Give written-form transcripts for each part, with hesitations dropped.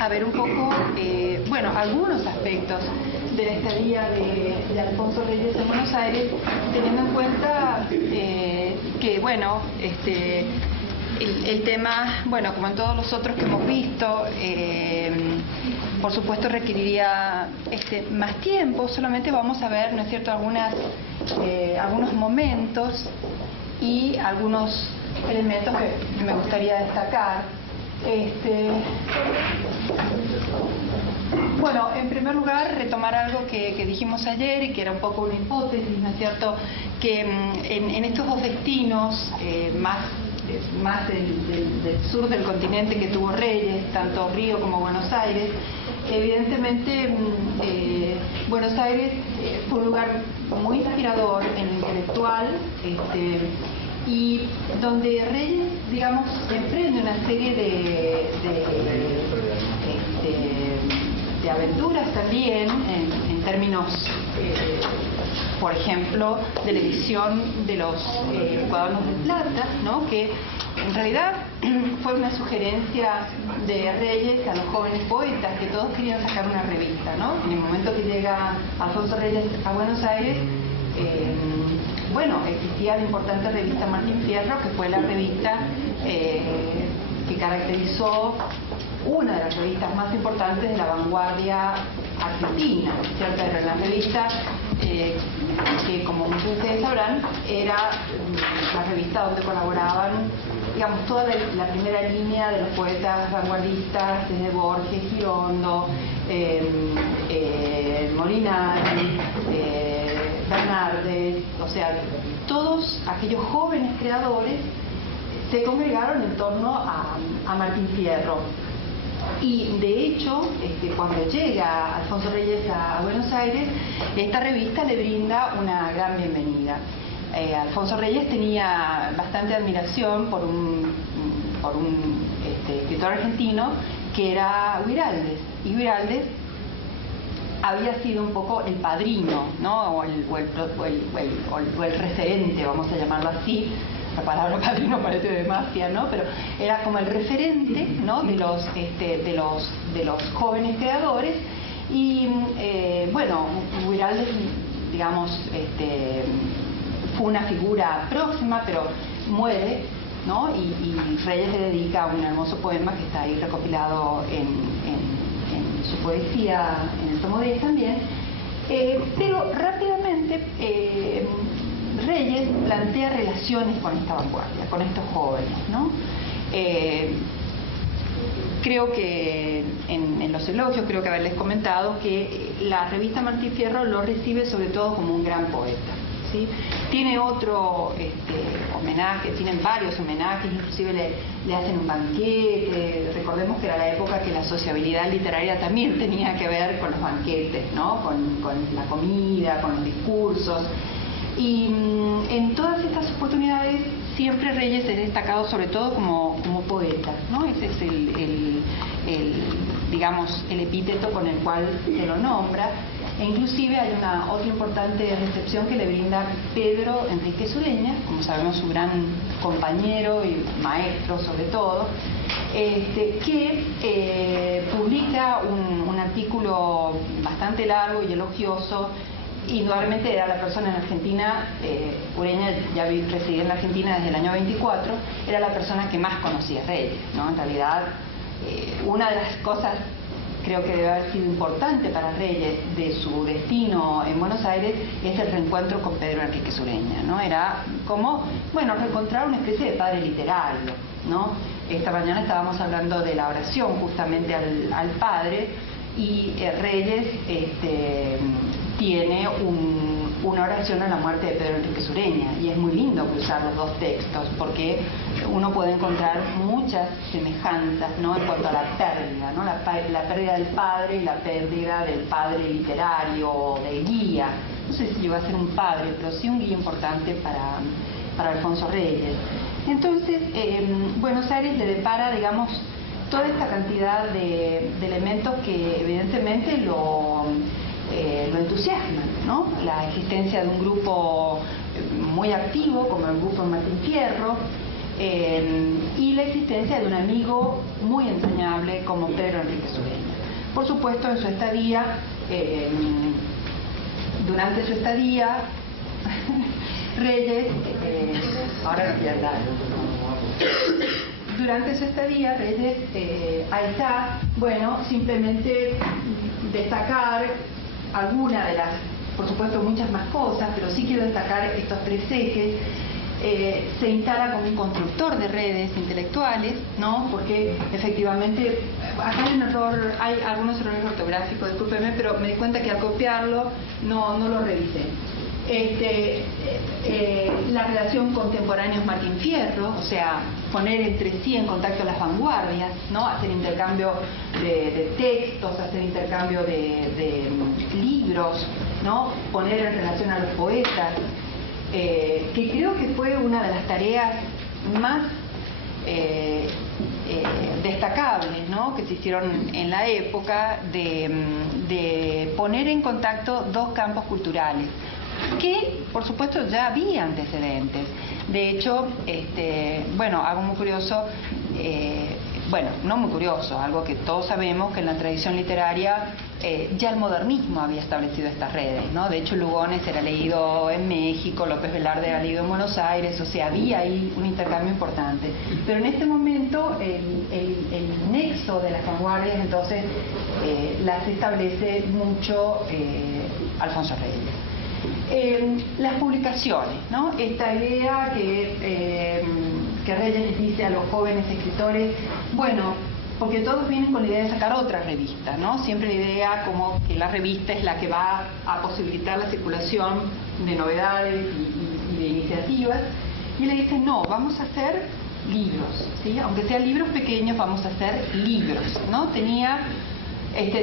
a ver un poco, bueno, algunos aspectos de la estadía de Alfonso Reyes en Buenos Aires, teniendo en cuenta que, bueno, el tema, bueno, como en todos los otros que hemos visto, por supuesto requeriría más tiempo. Solamente vamos a ver, ¿no es cierto?, algunos momentos y algunos elementos que me gustaría destacar. Bueno, en primer lugar, retomar algo que dijimos ayer y que era un poco una hipótesis, ¿no es cierto?, que en estos dos destinos más del sur del continente que tuvo Reyes, tanto Río como Buenos Aires, evidentemente Buenos Aires fue un lugar muy inspirador en lo intelectual, y donde Reyes, digamos, emprende una serie de aventuras también en términos, por ejemplo, de la edición de los cuadernos de plata, ¿no?, que en realidad fue una sugerencia de Reyes a los jóvenes poetas, que todos querían sacar una revista, ¿no? En el momento que llega Alfonso Reyes a Buenos Aires, bueno, existía la importante revista Martín Fierro, que fue la revista que caracterizó una de las revistas más importantes de la vanguardia argentina, ¿cierto? Era la revista que, como muchos de ustedes sabrán, era la revista donde colaboraban, digamos, toda la primera línea de los poetas vanguardistas, desde Borges, Girondo, Molinari, Bernardes, o sea, todos aquellos jóvenes creadores se congregaron en torno a Martín Fierro. Y de hecho, cuando llega Alfonso Reyes a Buenos Aires, esta revista le brinda una gran bienvenida. Alfonso Reyes tenía bastante admiración por un escritor argentino que era Guiraldes, y Guiraldes había sido un poco el padrino, ¿no?, o el referente, vamos a llamarlo así. La palabra padrino parece demasiado, ¿no?, pero era como el referente, ¿no?, de los jóvenes creadores. Y bueno, Guiraldes, digamos, fue una figura próxima, pero muere, ¿no?, y Reyes le dedica un hermoso poema que está ahí recopilado en su poesía, en el tomo 10 también. Pero rápidamente Reyes plantea relaciones con esta vanguardia, con estos jóvenes, ¿no? Creo que en los elogios, creo que haberles comentado que la revista Martín Fierro lo recibe sobre todo como un gran poeta, ¿sí? Tiene otro homenaje, tienen varios homenajes, inclusive le hacen un banquete. Recordemos que era la época que la sociabilidad literaria también tenía que ver con los banquetes, ¿no?, con la comida, con los discursos. Y en todas estas oportunidades siempre Reyes es destacado sobre todo como poeta, ¿no? Ese es digamos, el epíteto con el cual se lo nombra. E inclusive hay otra importante recepción que le brinda Pedro Enríquez Ureña, como sabemos, su gran compañero y maestro sobre todo, que publica un artículo bastante largo y elogioso. Indudablemente era la persona en Argentina, Ureña ya residía en la Argentina desde el año 24, era la persona que más conocía a Reyes, ¿no? En realidad, una de las cosas, creo que debe haber sido importante para Reyes de su destino en Buenos Aires, es el reencuentro con Pedro Enríquez Ureña, ¿no? Era como, bueno, reencontrar una especie de padre literario, ¿no? Esta mañana estábamos hablando de la oración justamente al padre, y Reyes tiene una oración a la muerte de Pedro Enríquez Ureña, y es muy lindo cruzar los dos textos porque uno puede encontrar muchas semejanzas, ¿no?, en cuanto a la pérdida, ¿no?, la pérdida del padre y la pérdida del padre literario, del guía. No sé si llegó a ser un padre, pero sí un guía importante para Alfonso Reyes. Entonces, Buenos Aires le depara, digamos, toda esta cantidad de elementos que evidentemente lo entusiasman, ¿no? La existencia de un grupo muy activo como el grupo Martín Fierro, y la existencia de un amigo muy entrañable como Pedro Enríquez Ureña. por supuesto, en su estadía, durante su estadía, Reyes, ahora no pierda, durante su estadía, Reyes, ahí está, bueno, simplemente destacar alguna de las, por supuesto muchas más cosas, pero sí quiero destacar estos tres ejes. Se instala como un constructor de redes intelectuales, ¿no? Porque efectivamente acá hay un error, hay algunos errores ortográficos, discúlpeme, pero me di cuenta que al copiarlo no lo revisé. La relación contemporáneos Martín Fierro, o sea, poner entre sí en contacto las vanguardias, ¿no? Hacer intercambio de textos, hacer intercambio de libros, ¿no? Poner en relación a los poetas, que creo que fue una de las tareas más destacables, ¿no? Que se hicieron en la época de poner en contacto dos campos culturales que por supuesto ya había antecedentes. De hecho, bueno, algo muy curioso, bueno, no muy curioso, algo que todos sabemos, que en la tradición literaria ya el modernismo había establecido estas redes, ¿no? De hecho, Lugones era leído en México, López Velarde era leído en Buenos Aires, o sea, había ahí un intercambio importante. Pero en este momento el nexo de las vanguardias, entonces, las establece mucho Alfonso Reyes. Las publicaciones, ¿no? Esta idea que Reyes dice a los jóvenes escritores, bueno, porque todos vienen con la idea de sacar otra revista, ¿no? Siempre la idea como que la revista es la que va a posibilitar la circulación de novedades y de iniciativas, y él dice, no, vamos a hacer libros, ¿sí? Aunque sean libros pequeños, vamos a hacer libros, ¿no? Tenía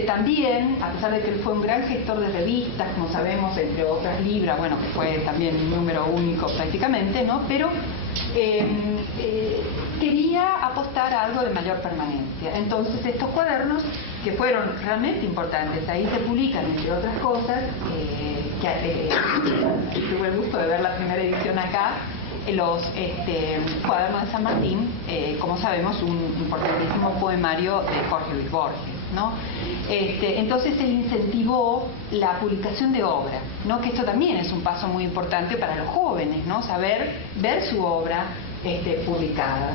también, a pesar de que él fue un gran gestor de revistas, como sabemos, entre otras Libra, bueno, que fue también un número único prácticamente, ¿no? Pero quería apostar a algo de mayor permanencia. Entonces, estos cuadernos, que fueron realmente importantes, ahí se publican, entre otras cosas, tuve el gusto de ver la primera edición acá, los cuadernos de San Martín, como sabemos, un importantísimo poemario de Jorge Luis Borges, ¿no? Entonces él incentivó la publicación de obra, ¿no? Que esto también es un paso muy importante para los jóvenes, ¿no? Saber ver su obra publicada.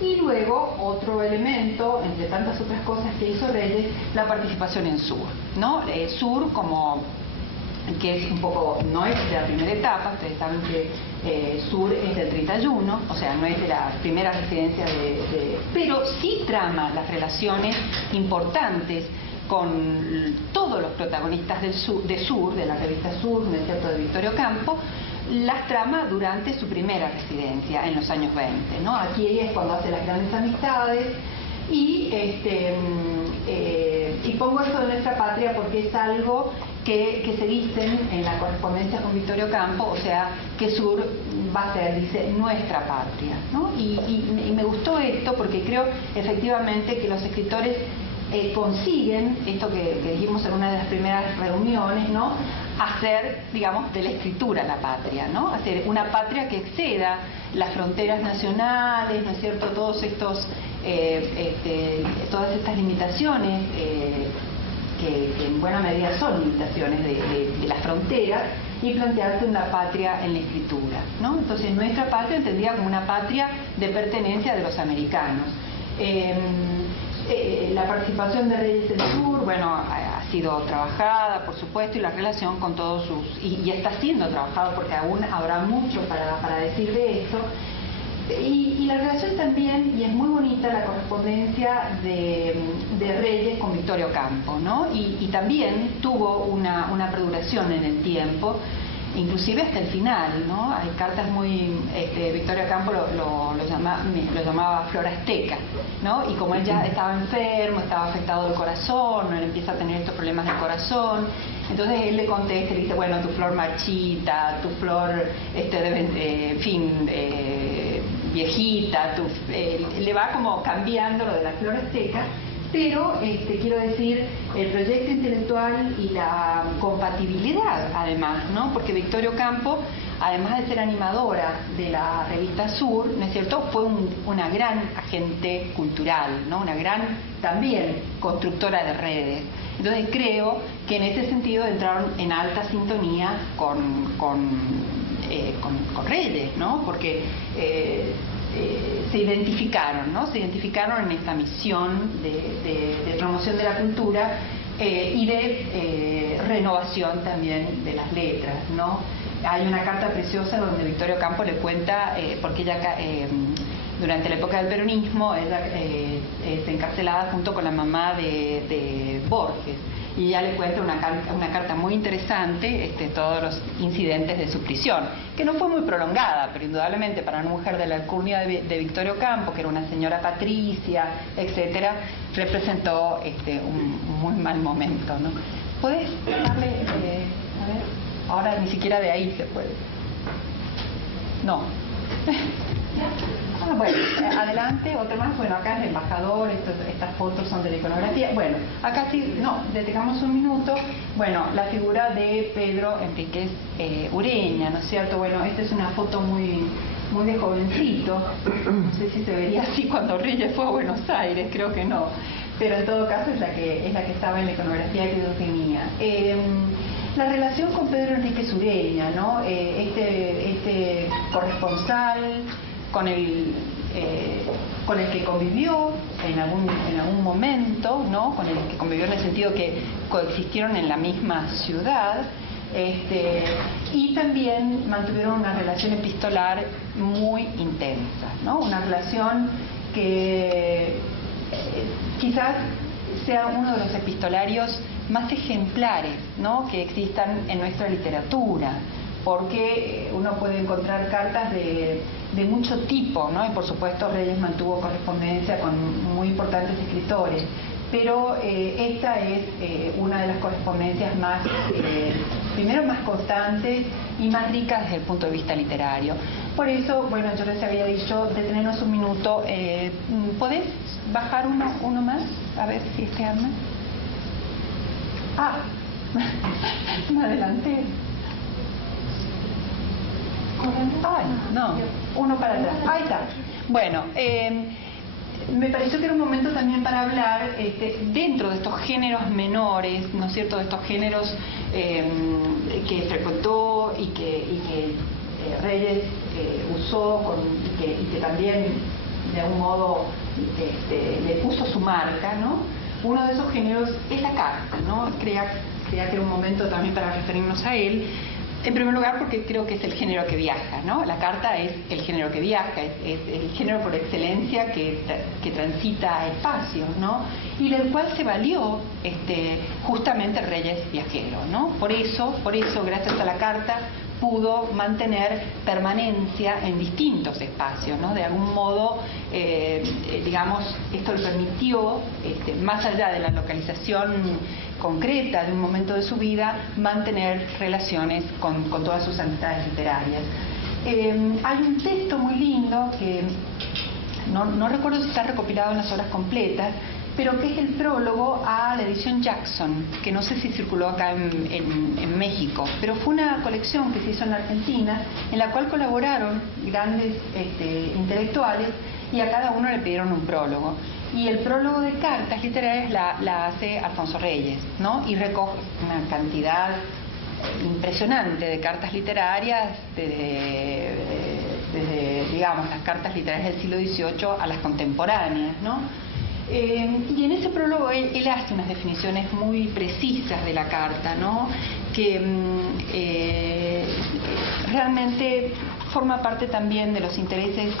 Y luego, otro elemento, entre tantas otras cosas que hizo Reyes, la participación en SUR, ¿no? SUR como que es un poco, no es de la primera etapa, ustedes saben que SUR es del 31, o sea, no es de la primera residencia pero sí trama las relaciones importantes con todos los protagonistas de SUR, de la revista SUR, ¿no es cierto?, de Victorio Campo, las trama durante su primera residencia en los años 20, ¿no? Aquí es cuando hace las grandes amistades y pongo eso de nuestra patria porque es algo que se dicen en la correspondencia con Victorio Campo, o sea, que SUR va a ser, dice, nuestra patria, ¿no? Y me gustó esto porque creo efectivamente que los escritores consiguen, esto que dijimos en una de las primeras reuniones, ¿no?, hacer, digamos, de la escritura la patria, ¿no? Hacer una patria que exceda las fronteras nacionales, ¿no es cierto?, todos estos, todas estas limitaciones que en buena medida son limitaciones de las fronteras, y plantearse una patria en la escritura, ¿no? Entonces nuestra patria entendida como una patria de pertenencia de los americanos. La participación de Reyes en SUR, bueno, ha sido trabajada, por supuesto, y la relación con todos sus... y está siendo trabajado porque aún habrá mucho para decir de esto. Y la relación también, y es muy bonita la correspondencia de Reyes con Victorio Campo, ¿no? Y también tuvo una perduración en el tiempo, inclusive hasta el final, ¿no? Hay cartas muy... Victorio Campo lo llamaba Flora Azteca, ¿no? Y como él ya estaba enfermo, estaba afectado del corazón, ¿no? Él empieza a tener estos problemas del corazón, entonces él le contesta, le dice, bueno, tu flor marchita, tu flor, en fin, viejita, le va como cambiando lo de la flor azteca, pero quiero decir, el proyecto intelectual y la compatibilidad, además, ¿no? Porque Victorio Campo además de ser animadora de la revista Sur, ¿no es cierto?, fue una gran agente cultural, ¿no?, una gran también constructora de redes. Entonces creo que en ese sentido entraron en alta sintonía con Reyes, ¿no?, porque se identificaron, ¿no?, se identificaron en esta misión de promoción de la cultura y de renovación también de las letras, ¿no? Hay una carta preciosa donde Victorio Campo le cuenta, porque ella durante la época del peronismo ella es encarcelada junto con la mamá de Borges, y ella le cuenta una carta muy interesante, todos los incidentes de su prisión, que no fue muy prolongada, pero indudablemente para una mujer de la alcurnia de Victorio Campo, que era una señora patricia, etcétera, representó un muy mal momento, ¿no? ¿Puedes darle, a ver, ahora ni siquiera de ahí se puede? No. Bueno, adelante, otro más. Bueno, acá es el embajador, estas fotos son de la iconografía. Bueno, acá sí, no, detengamos un minuto. Bueno, la figura de Pedro Enríquez Ureña, ¿no es cierto? Bueno, esta es una foto muy de jovencito. No sé si se vería así cuando Reyes fue a Buenos Aires, creo que no. Pero en todo caso es la que estaba en la iconografía que yo tenía. La relación con Pedro Enríquez Ureña, ¿no? Este corresponsal con el que convivió en algún momento, ¿no?, con el que convivió en el sentido que coexistieron en la misma ciudad, y también mantuvieron una relación epistolar muy intensa, ¿no?, una relación que quizás sea uno de los epistolarios más ejemplares, ¿no?, que existan en nuestra literatura, porque uno puede encontrar cartas de mucho tipo, ¿no?, y por supuesto Reyes mantuvo correspondencia con muy importantes escritores, pero esta es una de las correspondencias más, primero más constantes y más ricas desde el punto de vista literario. Por eso, bueno, yo les había dicho, detenernos un minuto. ¿Podés bajar uno más? A ver si anda. Ah, me adelanté. Ay, no, uno para atrás. Ahí está. Bueno, me pareció que era un momento también para hablar dentro de estos géneros menores, ¿no es cierto?, de estos géneros que frecuentó y que Reyes usó y que también de algún modo le puso su marca, ¿no? Uno de esos géneros es la carta, ¿no? Creía que era un momento también para referirnos a él. En primer lugar, porque creo que es el género que viaja, ¿no? La carta es el género que viaja, es el género por excelencia que transita espacios, ¿no? Y del cual se valió justamente Reyes Viajero, ¿no? Por eso, gracias a la carta, pudo mantener permanencia en distintos espacios, ¿no? De algún modo, digamos, esto le permitió, más allá de la localización concreta de un momento de su vida, mantener relaciones con todas sus amistades literarias. Hay un texto muy lindo que no recuerdo si está recopilado en las obras completas, pero que es el prólogo a la edición Jackson, que no sé si circuló acá en México, pero fue una colección que se hizo en la Argentina, en la cual colaboraron grandes intelectuales, y a cada uno le pidieron un prólogo. Y el prólogo de cartas literarias la hace Alfonso Reyes, ¿no? Y recoge una cantidad impresionante de cartas literarias, desde digamos, las cartas literarias del siglo XVIII a las contemporáneas, ¿no? Y en ese prólogo él hace unas definiciones muy precisas de la carta, ¿no?, que realmente forma parte también de los intereses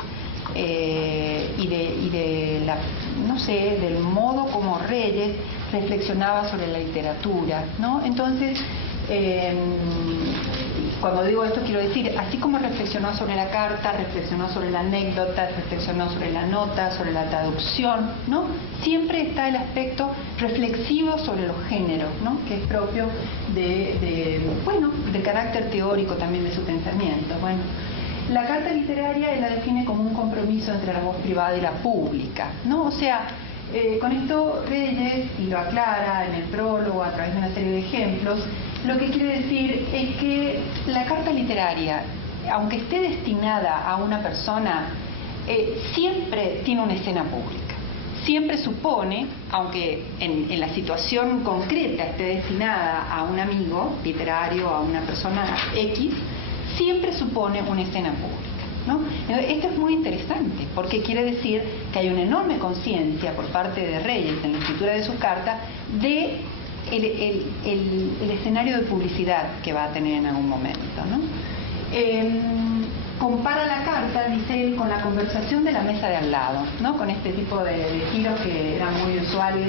y de la, no sé, del modo como Reyes reflexionaba sobre la literatura, ¿no? Entonces, cuando digo esto quiero decir, así como reflexionó sobre la carta, reflexionó sobre la anécdota, reflexionó sobre la nota, sobre la traducción, ¿no? Siempre está el aspecto reflexivo sobre los géneros, ¿no?, que es propio del carácter teórico también de su pensamiento. Bueno, la carta literaria él la define como un compromiso entre la voz privada y la pública, ¿no? O sea, con esto Reyes, y lo aclara en el prólogo a través de una serie de ejemplos, lo que quiere decir es que la carta literaria aunque esté destinada a una persona, siempre tiene una escena pública. Siempre supone, aunque en la situación concreta esté destinada a un amigo literario, a una persona X, siempre supone una escena pública, ¿no? Esto es muy interesante, porque quiere decir que hay una enorme conciencia por parte de Reyes en la escritura de sus cartas de el escenario de publicidad que va a tener en algún momento, ¿no? Compara la carta, dice él, con la conversación de la mesa de al lado, ¿no? Con este tipo de giros que eran muy usuales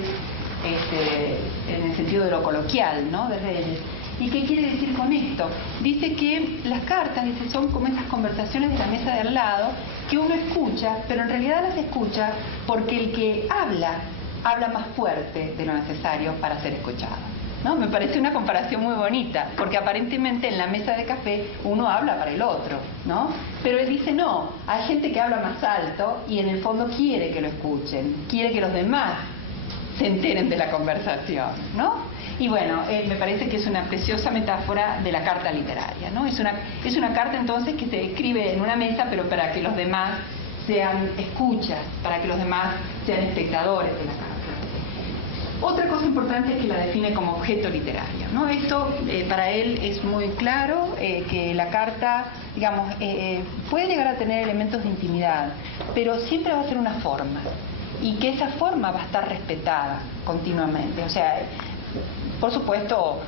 en el sentido de lo coloquial, ¿no? De Reyes. ¿Y qué quiere decir con esto? Dice que las cartas, dice, son como esas conversaciones de la mesa de al lado que uno escucha, pero en realidad las escucha porque el que habla más fuerte de lo necesario para ser escuchado, ¿no? Me parece una comparación muy bonita, porque aparentemente en la mesa de café uno habla para el otro, ¿no? Pero él dice, no, hay gente que habla más alto y en el fondo quiere que lo escuchen, quiere que los demás se enteren de la conversación, ¿no? Y bueno, me parece que es una preciosa metáfora de la carta literaria, ¿no? Es una carta entonces que se escribe en una mesa, pero para que los demás sean escuchas, para que los demás sean espectadores de la carta. Otra cosa importante es que la define como objeto literario, ¿no? Esto para él es muy claro, que la carta, digamos, puede llegar a tener elementos de intimidad, pero siempre va a ser una forma, y que esa forma va a estar respetada continuamente. O sea, por supuesto,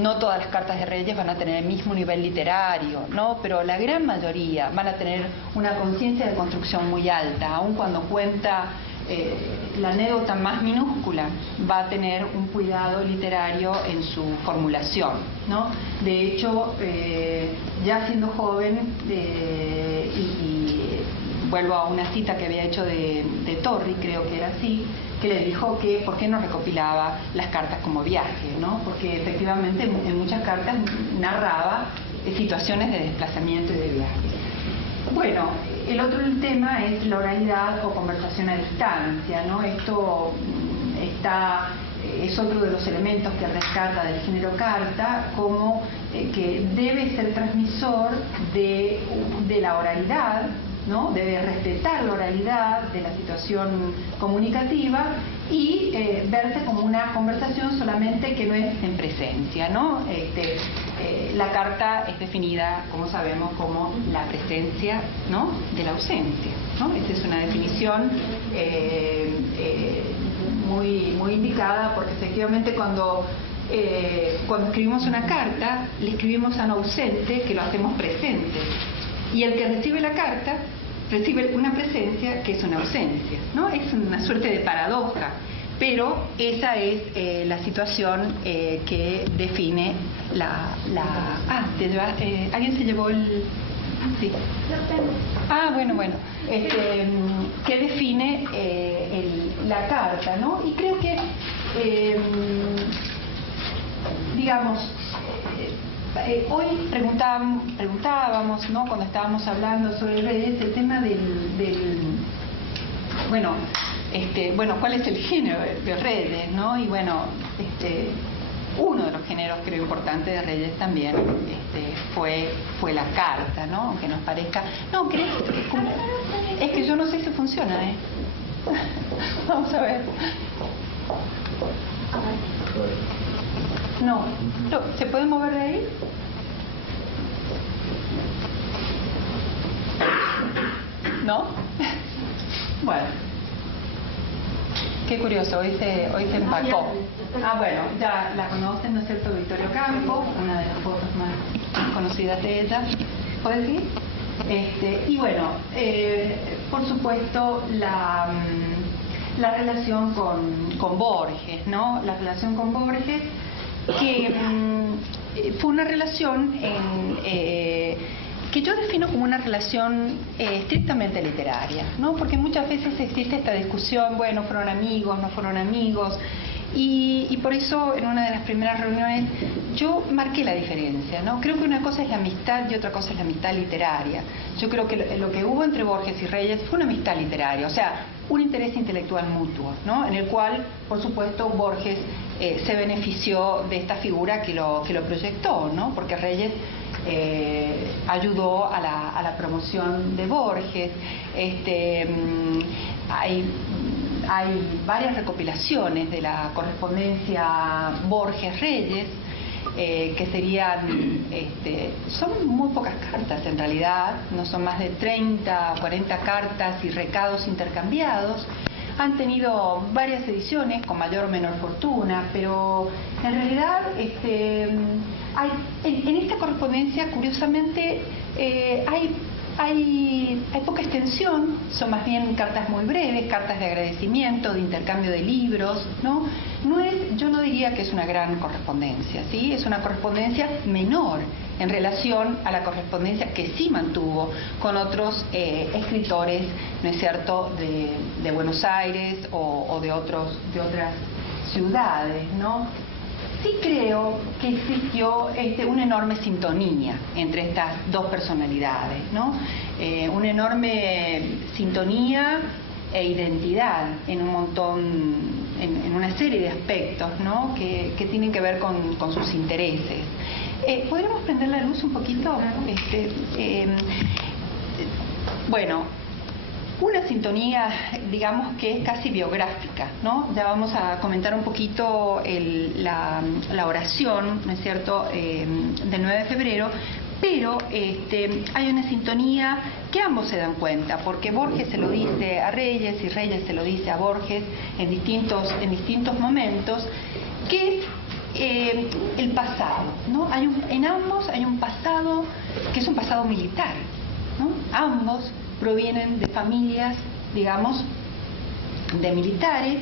no todas las cartas de Reyes van a tener el mismo nivel literario, ¿no? Pero la gran mayoría van a tener una conciencia de construcción muy alta, aun cuando cuenta la anécdota más minúscula, va a tener un cuidado literario en su formulación, ¿no? De hecho, ya siendo joven, y vuelvo a una cita que había hecho de Torri, creo que era así, que le dijo que por qué no recopilaba las cartas como viaje, ¿no? Porque efectivamente en muchas cartas narraba situaciones de desplazamiento y de viaje. Bueno, el otro tema es la oralidad o conversación a distancia, ¿no? Esto es otro de los elementos que rescata del género carta, como que debe ser transmisor de la oralidad, ¿no? Debe respetar la oralidad de la situación comunicativa y verse como una conversación solamente que no es en presencia, ¿no? La carta es definida, como sabemos, como la presencia, ¿no?, de la ausencia, ¿no? Esta es una definición muy indicada, porque efectivamente cuando escribimos una carta, le escribimos a un ausente que lo hacemos presente. Y el que recibe la carta recibe una presencia que es una ausencia, ¿no? Es una suerte de paradoja, pero esa es la situación que define ¿alguien se llevó el...? Sí. Bueno. Que define la carta, ¿no? Y creo que, digamos... hoy preguntábamos, ¿no?, cuando estábamos hablando sobre Reyes, el tema ¿cuál es el género de Reyes, ¿no? Y bueno, uno de los géneros, creo, importantes de Reyes también fue la carta, ¿no? Aunque nos parezca... No, creo es que yo no sé si funciona, ¿eh? Vamos a ver. No, ¿se puede mover de ahí? ¿No? Bueno, qué curioso, hoy se empacó. Bueno, ya la conocen, ¿no es cierto? Victoria Ocampo, una de las fotos más conocidas de ella. ¿Puedes ir? Y bueno, por supuesto, la relación con Borges, ¿no? La relación con Borges, que fue una relación que yo defino como una relación estrictamente literaria, ¿no? Porque muchas veces existe esta discusión, bueno, fueron amigos, no fueron amigos, y por eso en una de las primeras reuniones yo marqué la diferencia, ¿no? Creo que una cosa es la amistad y otra cosa es la amistad literaria. Yo creo que lo que hubo entre Borges y Reyes fue una amistad literaria, o sea, un interés intelectual mutuo, ¿no? En el cual, por supuesto, Borges se benefició de esta figura que lo proyectó, ¿no? Porque Reyes ayudó a la promoción de Borges. Hay varias recopilaciones de la correspondencia Borges-Reyes, que serían, son muy pocas cartas en realidad, no son más de 30 o 40 cartas y recados intercambiados. Han tenido varias ediciones con mayor o menor fortuna, pero en realidad en esta correspondencia, curiosamente, hay poca extensión, son más bien cartas muy breves, cartas de agradecimiento, de intercambio de libros, ¿no? Yo no diría que es una gran correspondencia, ¿sí? Es una correspondencia menor en relación a la correspondencia que sí mantuvo con otros escritores, ¿no es cierto?, de Buenos Aires o de otras ciudades, ¿no? Sí creo que existió una enorme sintonía entre estas dos personalidades, ¿no? Una enorme sintonía e identidad en una serie de aspectos, ¿no?, que tienen que ver con sus intereses. ¿Podríamos prender la luz un poquito? Bueno, una sintonía, digamos, que es casi biográfica, ¿no? Ya vamos a comentar un poquito la oración, ¿no es cierto?, del 9 de febrero, pero hay una sintonía que ambos se dan cuenta, porque Borges se lo dice a Reyes y Reyes se lo dice a Borges en distintos momentos, que es el pasado, ¿no? En ambos hay un pasado que es un pasado militar, ¿no? Ambos provienen de familias, digamos, de militares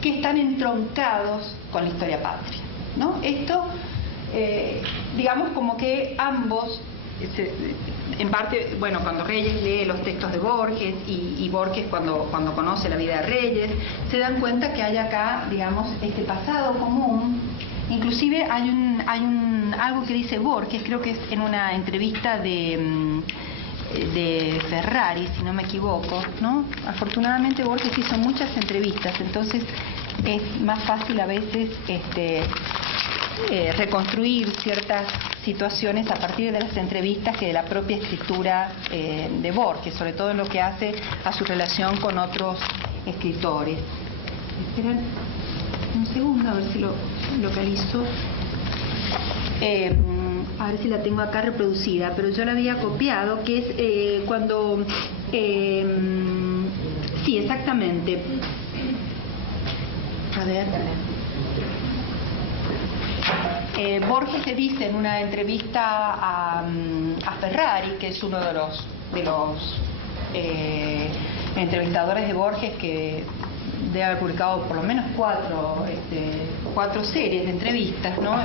que están entroncados con la historia patria, ¿no? Esto, digamos, como que ambos, en parte, bueno, cuando Reyes lee los textos de Borges y Borges cuando conoce la vida de Reyes, se dan cuenta que hay acá, digamos, este pasado común. Inclusive hay algo que dice Borges, creo que es en una entrevista de Ferrari, si no me equivoco, ¿no? Afortunadamente Borges hizo muchas entrevistas, entonces es más fácil a veces reconstruir ciertas situaciones a partir de las entrevistas que de la propia escritura de Borges, sobre todo en lo que hace a su relación con otros escritores. Esperen un segundo, a ver si lo localizo. A ver si la tengo acá reproducida, pero yo la había copiado, que es cuando... sí, exactamente. A ver... Borges le dice en una entrevista a Ferrari, que es uno de los entrevistadores de Borges, que debe haber publicado por lo menos cuatro series de entrevistas, ¿no?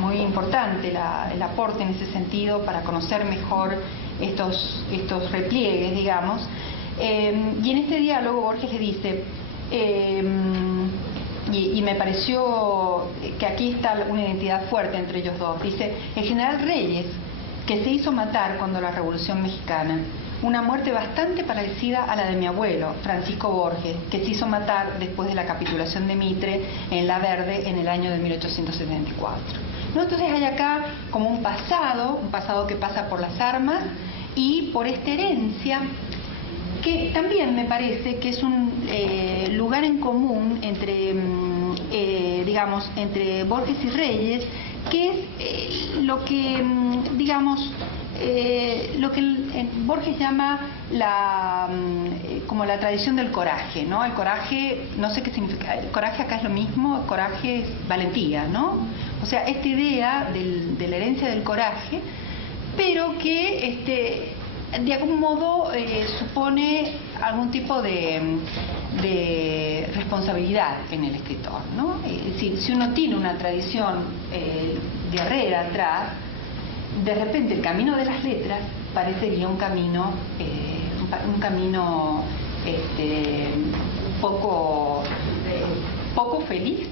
Muy importante el aporte en ese sentido para conocer mejor estos repliegues, digamos. Y en este diálogo Borges le dice, y me pareció que aquí está una identidad fuerte entre ellos dos, dice: el general Reyes, que se hizo matar cuando la Revolución Mexicana, una muerte bastante parecida a la de mi abuelo, Francisco Borges, que se hizo matar después de la capitulación de Mitre en La Verde en el año de 1874. ¿No? Entonces hay acá como un pasado que pasa por las armas y por esta herencia, que también me parece que es un lugar en común entre, digamos, entre Borges y Reyes, que es lo que, digamos, lo que Borges llama como la tradición del coraje, ¿no? El coraje, no sé qué significa, el coraje acá es lo mismo, el coraje es valentía, ¿no? O sea, esta idea de la herencia del coraje, pero que de algún modo supone algún tipo de responsabilidad en el escritor, ¿no? Es decir, si uno tiene una tradición guerrera atrás, de repente el camino de las letras parecería un camino poco feliz,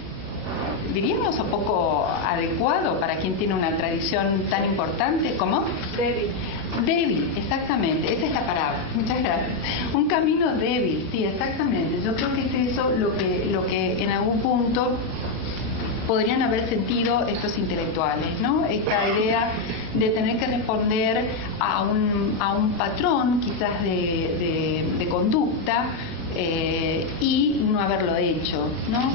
diríamos, o poco adecuado para quien tiene una tradición tan importante como débil, exactamente, esa es la palabra, muchas gracias. Un camino débil, sí, exactamente. Yo creo que es eso lo que en algún punto podrían haber sentido estos intelectuales, ¿no? Esta idea de tener que responder a un patrón quizás de conducta y no haberlo hecho, ¿no?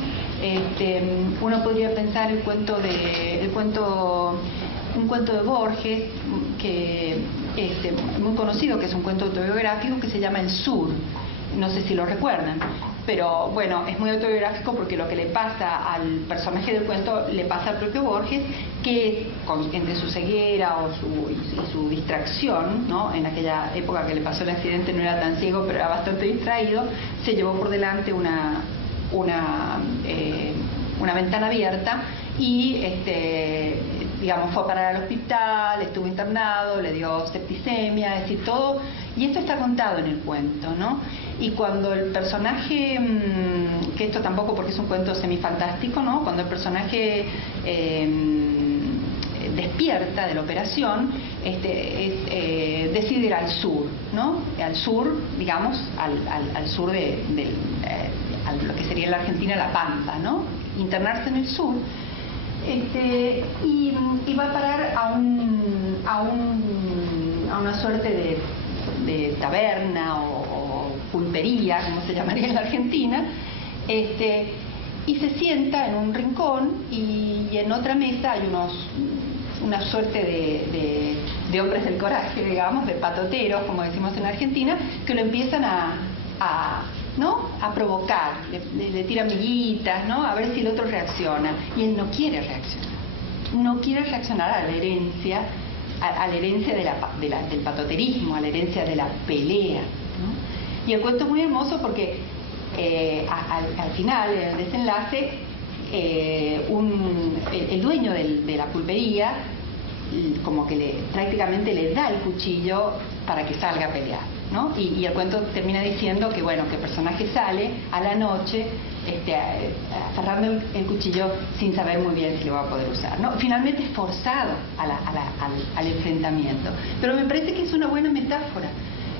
Uno podría pensar un cuento de Borges que muy conocido, que es un cuento autobiográfico que se llama El Sur. No sé si lo recuerdan, pero bueno, es muy autobiográfico porque lo que le pasa al personaje del cuento le pasa al propio Borges, que entre su ceguera y su distracción, ¿no? En aquella época que le pasó el accidente no era tan ciego, pero era bastante distraído, se llevó por delante una ventana abierta y digamos, fue a parar al hospital, estuvo internado, le dio septicemia, es decir, todo, y esto está contado en el cuento, ¿no? Y cuando el personaje, que esto tampoco porque es un cuento semifantástico, ¿no? Cuando el personaje despierta de la operación, decide ir al sur, ¿no? Al sur, digamos, al sur a lo que sería en la Argentina la Pampa, ¿no? Internarse en el sur. Y va a parar a una suerte de taberna o pulpería, como se llamaría en la Argentina, y se sienta en un rincón y en otra mesa hay una suerte de hombres del coraje, digamos, de patoteros, como decimos en Argentina, que lo empiezan a provocar, le tira amiguitas, ¿no? A ver si el otro reacciona. Y él no quiere reaccionar a la herencia, del patoterismo, a la herencia de la pelea, ¿no? Y el cuento es muy hermoso porque al final, en el desenlace, el dueño de la pulpería como que prácticamente le da el cuchillo para que salga a pelear, ¿no? Y el cuento termina diciendo que bueno, que el personaje sale a la noche aferrando el cuchillo sin saber muy bien si lo va a poder usar, ¿no? Finalmente es forzado al enfrentamiento, pero me parece que es una buena metáfora.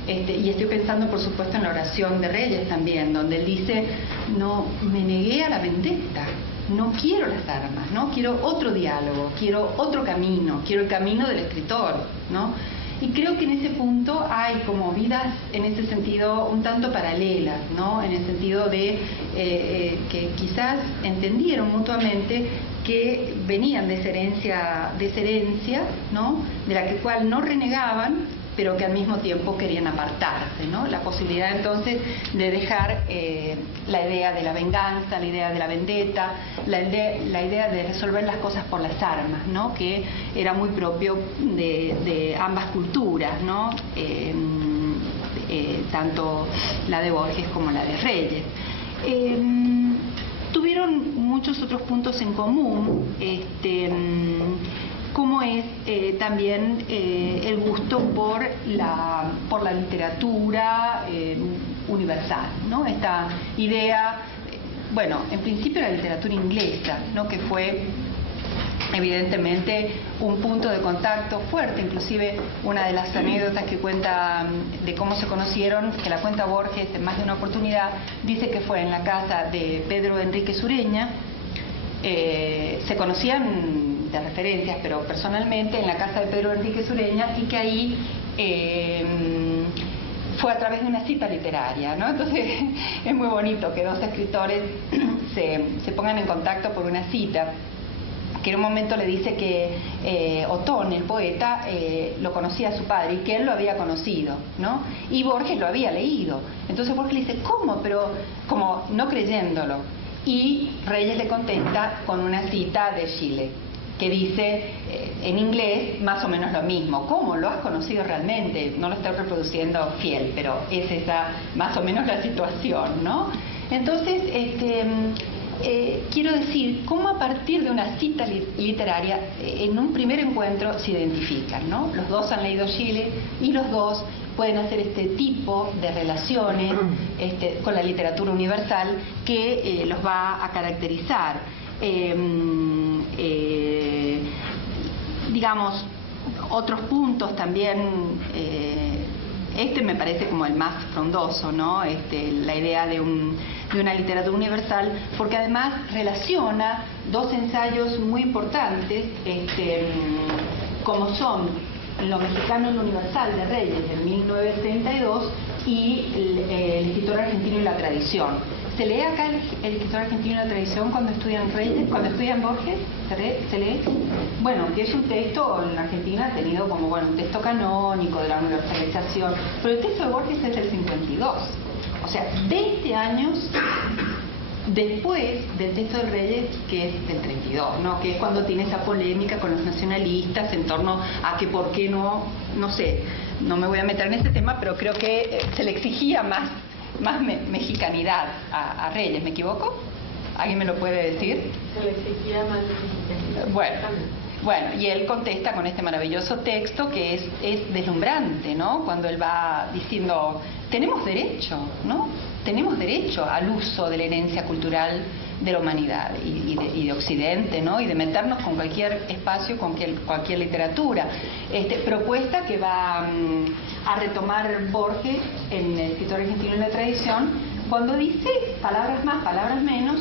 Y estoy pensando por supuesto en la oración de Reyes también, donde él dice: no, me negué a la vendetta, no quiero las armas, ¿no? Quiero otro diálogo, quiero otro camino, quiero el camino del escritor, ¿no? Y creo que en ese punto hay como vidas en ese sentido un tanto paralelas, ¿no? En el sentido de que quizás entendieron mutuamente que venían de esa herencia, ¿no? De la cual no renegaban, pero que al mismo tiempo querían apartarse, ¿no? La posibilidad entonces de dejar la idea de la venganza, la idea de la vendetta, la idea de resolver las cosas por las armas, ¿no? Que era muy propio de ambas culturas, ¿no? Tanto la de Borges como la de Reyes. Tuvieron muchos otros puntos en común, como es también el gusto por la literatura universal, ¿no? Esta idea, bueno, en principio la literatura inglesa, ¿no? Que fue evidentemente un punto de contacto fuerte. Inclusive una de las anécdotas que cuenta de cómo se conocieron, que la cuenta Borges en más de una oportunidad, dice que fue en la casa de Pedro Enríquez Ureña. Se conocían de referencias, pero personalmente en la casa de Pedro Enríquez Ureña, y que ahí fue a través de una cita literaria, ¿no? Entonces es muy bonito que dos escritores se pongan en contacto por una cita, que en un momento le dice que Otón, el poeta, lo conocía a su padre y que él lo había conocido, ¿no? Y Borges lo había leído. Entonces Borges le dice: ¿cómo? Pero como no creyéndolo. Y Reyes le contesta con una cita de Schiller, que dice en inglés más o menos lo mismo. ¿Cómo? ¿Lo has conocido realmente? No lo estoy reproduciendo fiel, pero es esa más o menos la situación, ¿no? Entonces, quiero decir cómo a partir de una cita literaria en un primer encuentro se identifican, ¿no? Los dos han leído Schiller y los dos pueden hacer este tipo de relaciones con la literatura universal que los va a caracterizar. Digamos, otros puntos también, me parece como el más frondoso, ¿no? La idea de de una literatura universal, porque además relaciona dos ensayos muy importantes, como son Lo mexicano y lo universal de Reyes, de 1932, y el escritor argentino y la tradición. ¿Se lee acá el escritor argentino y la tradición cuando estudian Reyes, cuando estudian Borges? ¿Se lee? Bueno, que es un texto, en Argentina ha tenido como, bueno, un texto canónico de la universalización, pero el texto de Borges es del 52. O sea, 20 años después del texto de Reyes, que es del 32, ¿no? Que es cuando tiene esa polémica con los nacionalistas en torno a que por qué no sé, no me voy a meter en ese tema, pero creo que se le exigía más mexicanidad a Reyes. ¿Me equivoco? ¿Alguien me lo puede decir? Se le exigía más mexicanidad. Bueno, y él contesta con este maravilloso texto que es deslumbrante, ¿no? Cuando él va diciendo, tenemos derecho, ¿no? Tenemos derecho al uso de la herencia cultural de la humanidad y de Occidente, ¿no? Y de meternos con cualquier espacio, con cualquier literatura. Propuesta que va a retomar Borges en El escritor argentino en la tradición, cuando dice, palabras más, palabras menos,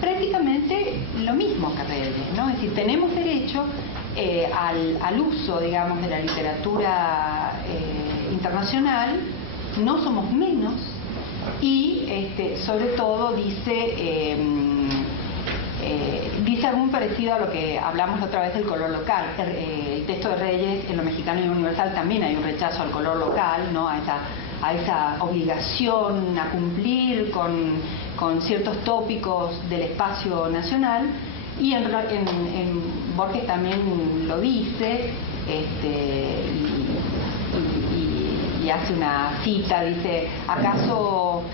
prácticamente lo mismo que Reyes, ¿no? Es decir, tenemos derecho al uso, digamos, de la literatura internacional, no somos menos, y sobre todo dice algo muy parecido a lo que hablamos otra vez del color local. El texto de Reyes, en Lo mexicano y lo universal, también hay un rechazo al color local, ¿no? A esa obligación a cumplir con ciertos tópicos del espacio nacional, y en Borges también lo dice, y hace una cita, dice, ¿acaso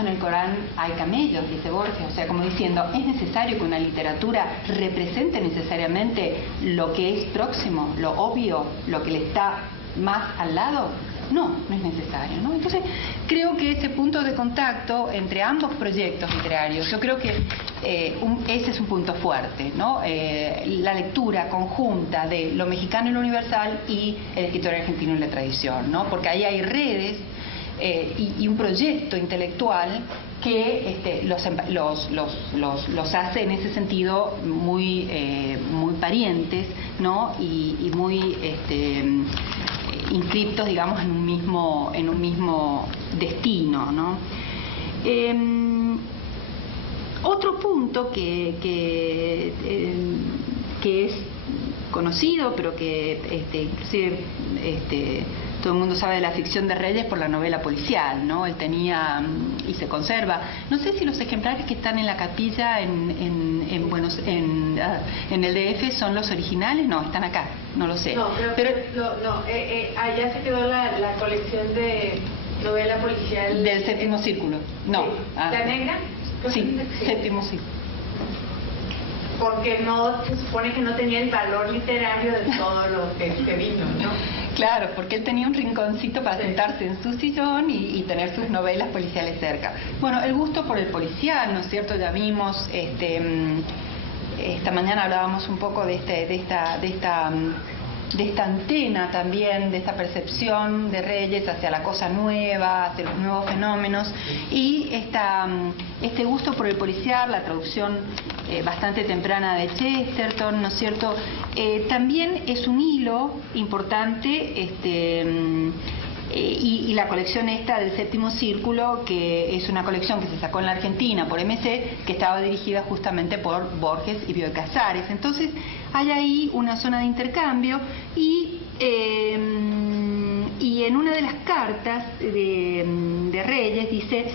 en el Corán hay camellos?, dice Borges, o sea, como diciendo, ¿es necesario que una literatura represente necesariamente lo que es próximo, lo obvio, lo que le está más al lado? No es necesario, ¿no? Entonces, creo que ese punto de contacto entre ambos proyectos literarios, yo creo que ese es un punto fuerte, ¿no? La lectura conjunta de Lo mexicano y lo universal y El escritor argentino y la tradición, ¿no? Porque ahí hay redes y un proyecto intelectual que los hace en ese sentido muy parientes, ¿no? Y muy inscriptos, digamos, en un mismo destino, ¿no? Otro punto que es conocido, pero que inclusive todo el mundo sabe de la ficción de Reyes por la novela policial, ¿no? Él tenía, y se conserva, no sé si los ejemplares que están en la capilla en el DF son los originales, no, están acá, no lo sé. No, pero allá se quedó la colección de novela policial del Séptimo Círculo, no. Sí. ¿La negra? Sí, Séptimo Círculo. Porque no, se supone que no tenía el valor literario de todo lo que vino, ¿no? Claro, porque él tenía un rinconcito para sentarse en su sillón y tener sus novelas policiales cerca. Bueno, el gusto por el policial, ¿no es cierto? Ya vimos, esta mañana hablábamos un poco de esta antena también, de esta percepción de Reyes hacia la cosa nueva, hacia los nuevos fenómenos, y este gusto por el policial, la traducción bastante temprana de Chesterton, ¿no es cierto? También es un hilo importante, y la colección esta del Séptimo Círculo, que es una colección que se sacó en la Argentina por MC, que estaba dirigida justamente por Borges y Bioy Casares. Entonces hay ahí una zona de intercambio, y en una de las cartas de Reyes dice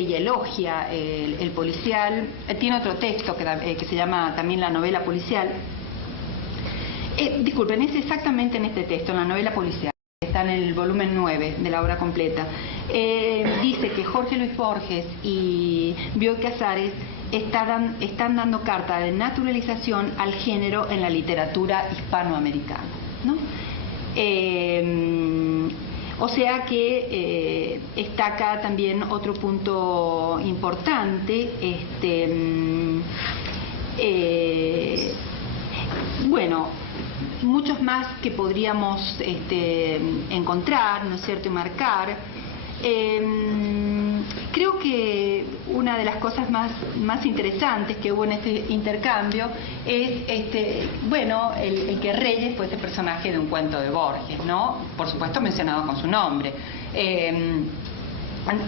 y elogia el policial. Tiene otro texto que se llama también La novela policial. Disculpen, es exactamente en este texto, en La novela policial. Está en el volumen 9 de la obra completa. Dice que Jorge Luis Borges y Bioy Casares están dando carta de naturalización al género en la literatura hispanoamericana, ¿no? O sea que está acá también otro punto importante. Bueno, muchos más que podríamos encontrar, ¿no es cierto?, y marcar. Creo que una de las cosas más interesantes que hubo en este intercambio es, bueno, el que Reyes fuese personaje de un cuento de Borges, ¿no? Por supuesto mencionado con su nombre.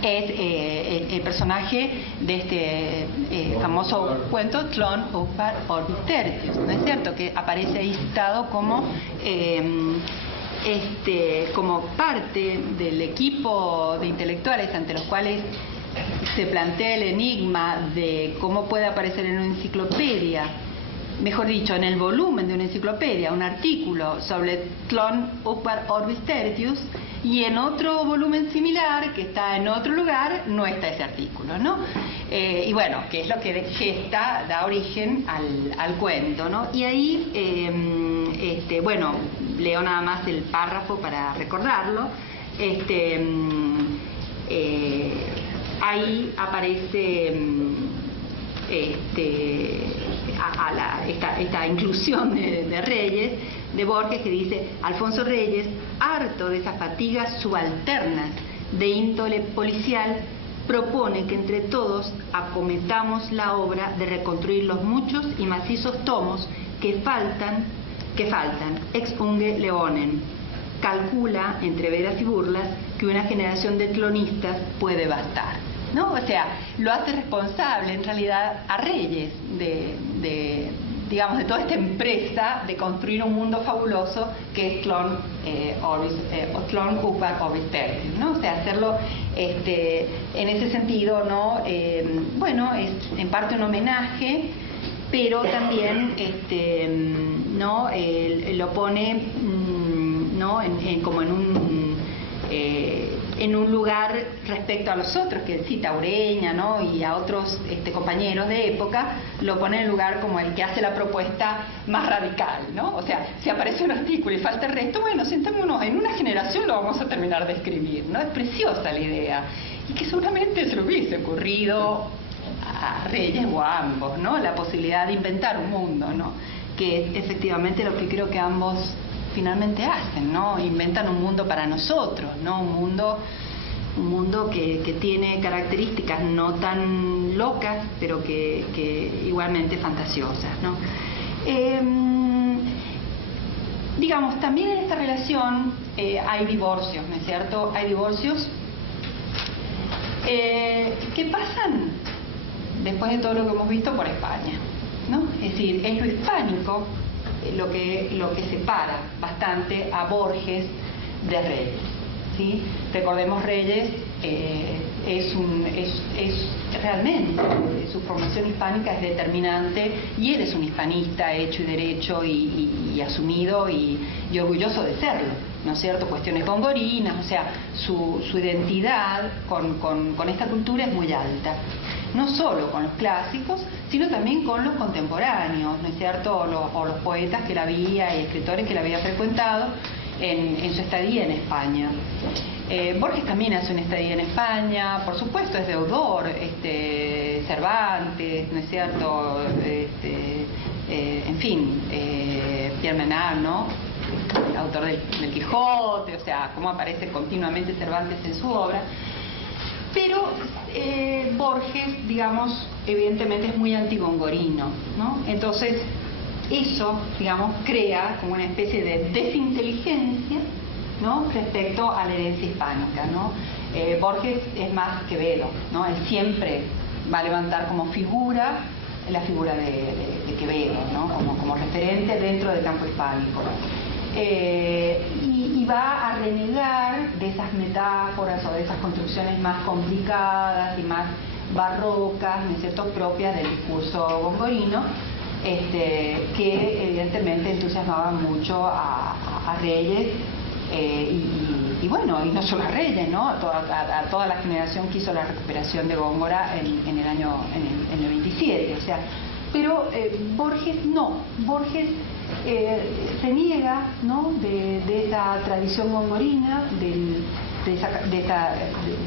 Es el personaje de este famoso cuento Tlön upar Orbis Tertius, ¿no es cierto? Que aparece ahí citado como parte del equipo de intelectuales ante los cuales se plantea el enigma de cómo puede aparecer en una enciclopedia, mejor dicho, en el volumen de una enciclopedia, un artículo sobre Tlön upar Orbis Tertius, y en otro volumen similar, que está en otro lugar, no está ese artículo, ¿no? Y bueno, que es lo que da origen al cuento, ¿no? Y ahí, bueno, leo nada más el párrafo para recordarlo. Ahí aparece esta inclusión de Reyes, de Borges, que dice: Alfonso Reyes, harto de esas fatigas subalternas de índole policial, propone que entre todos acometamos la obra de reconstruir los muchos y macizos tomos que faltan, ex unge leonen. Calcula, entre veras y burlas, que una generación de tlonistas puede bastar, ¿no? O sea, lo hace responsable en realidad a Reyes digamos, de toda esta empresa de construir un mundo fabuloso que es Tlön upar Orbis Tertius, ¿no? O sea, hacerlo en ese sentido, ¿no? Bueno, es en parte un homenaje, pero también ¿no? Lo pone, ¿no? como en un lugar respecto a los otros, que cita a Ureña, ¿no? Y a otros compañeros de época, lo pone en el lugar como el que hace la propuesta más radical, ¿no? O sea, si aparece un artículo y falta el resto, bueno, sentémonos, en una generación lo vamos a terminar de escribir, ¿no? Es preciosa la idea, y que seguramente se le hubiese ocurrido a Reyes o a ambos, ¿no? La posibilidad de inventar un mundo, ¿no? Que es efectivamente lo que creo que ambos finalmente hacen, ¿no? Inventan un mundo para nosotros, ¿no? Un mundo que tiene características no tan locas, pero que igualmente fantasiosas, ¿no? Digamos, también en esta relación hay divorcios, ¿no es cierto? Hay divorcios que pasan después de todo lo que hemos visto por España, ¿no? Es decir, es lo hispánico lo que separa bastante a Borges de Reyes, ¿sí? Recordemos, Reyes es realmente su formación hispánica es determinante, y él es un hispanista hecho y derecho y asumido y orgulloso de serlo, ¿no es cierto? Cuestiones gongorinas, o sea, su identidad con esta cultura es muy alta, no solo con los clásicos, sino también con los contemporáneos, ¿no es cierto? O los poetas que la había y escritores que la había frecuentado en su estadía en España. Borges también hace una estadía en España, por supuesto es deudor, Cervantes, ¿no es cierto? En fin, Pierre Menard, ¿no? El autor del Quijote, o sea, cómo aparece continuamente Cervantes en su obra. Pero Borges, digamos, evidentemente es muy antigongorino, ¿no? Entonces, eso, digamos, crea como una especie de desinteligencia, ¿no? Respecto a la herencia hispánica, ¿no? Borges es más Quevedo, ¿no? Él siempre va a levantar como figura la figura de Quevedo, ¿no? Como referente dentro del campo hispánico. Y va a renegar de esas metáforas o de esas construcciones más complicadas y más barrocas, ¿no es cierto?, propias del discurso gongorino, que evidentemente entusiasmaban mucho a Reyes, y bueno, y no solo a Reyes, ¿no? A toda la generación que hizo la recuperación de Góngora en el 27, o sea. Pero Borges no, Borges se niega, ¿no?, de esa tradición gongorina, de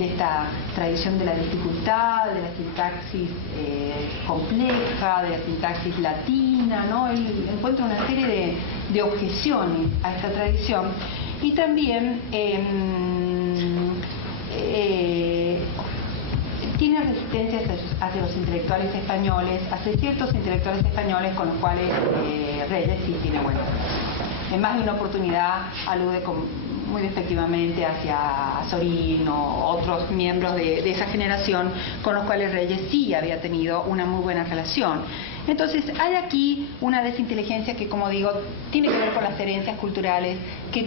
esta tradición de la dificultad, de la sintaxis compleja, de la sintaxis latina, ¿no? Él encuentra una serie de objeciones a esta tradición, y también tiene resistencia hacia los intelectuales españoles, hacia ciertos intelectuales españoles con los cuales Reyes sí tiene buena relación. En más de una oportunidad alude muy despectivamente hacia Azorín o otros miembros de esa generación con los cuales Reyes sí había tenido una muy buena relación. Entonces hay aquí una desinteligencia que, como digo, tiene que ver con las herencias culturales que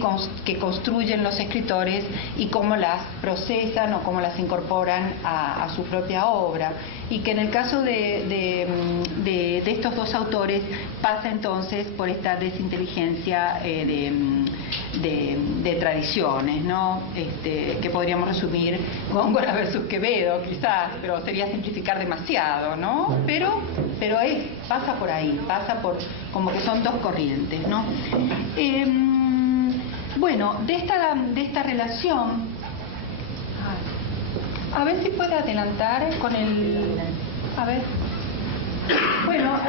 construyen los escritores y cómo las procesan o cómo las incorporan a su propia obra, y que en el caso de estos dos autores pasa entonces por esta desinteligencia de tradiciones, ¿no? Que podríamos resumir Góngora versus Quevedo, quizás, pero sería simplificar demasiado, ¿no? Pero pasa por ahí, pasa por como que son dos corrientes, ¿no? Bueno, de esta relación, a ver si puede adelantar con el... A ver. Bueno,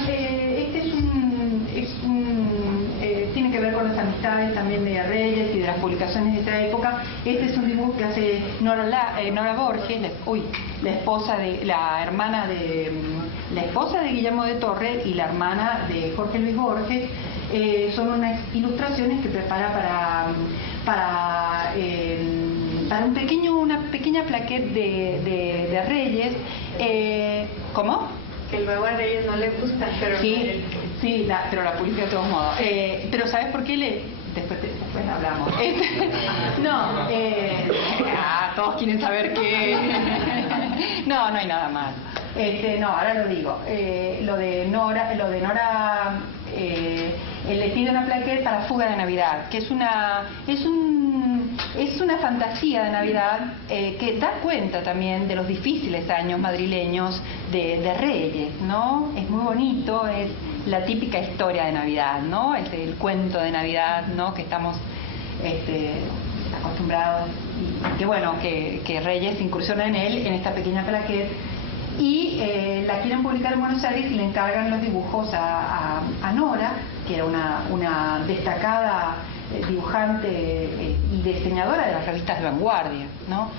este tiene que ver con las amistades también de Reyes y de las publicaciones de esa época. Este es un dibujo que hace Nora Borges, la esposa de Guillermo de Torre y la hermana de Jorge Luis Borges. Son unas ilustraciones que prepara para una pequeña plaquette de Reyes. ¿Cómo? Que luego a Reyes no le gusta, pero pero la publica de todos modos. Pero ¿sabes por qué después hablamos? Todos quieren saber qué. No hay nada más. Ahora lo digo. Lo de Nora, le pide una plaquette para Fuga de Navidad, que es una fantasía de Navidad que da cuenta también de los difíciles años madrileños de Reyes, ¿no? Es muy bonito, es la típica historia de Navidad, ¿no? Es el cuento de Navidad, ¿no? Que estamos acostumbrados, y que bueno, que Reyes incursiona en él, en esta pequeña plaquette, y la quieren publicar en Buenos Aires y le encargan los dibujos a Nora, que era una destacada dibujante y diseñadora de las revistas de vanguardia, ¿no?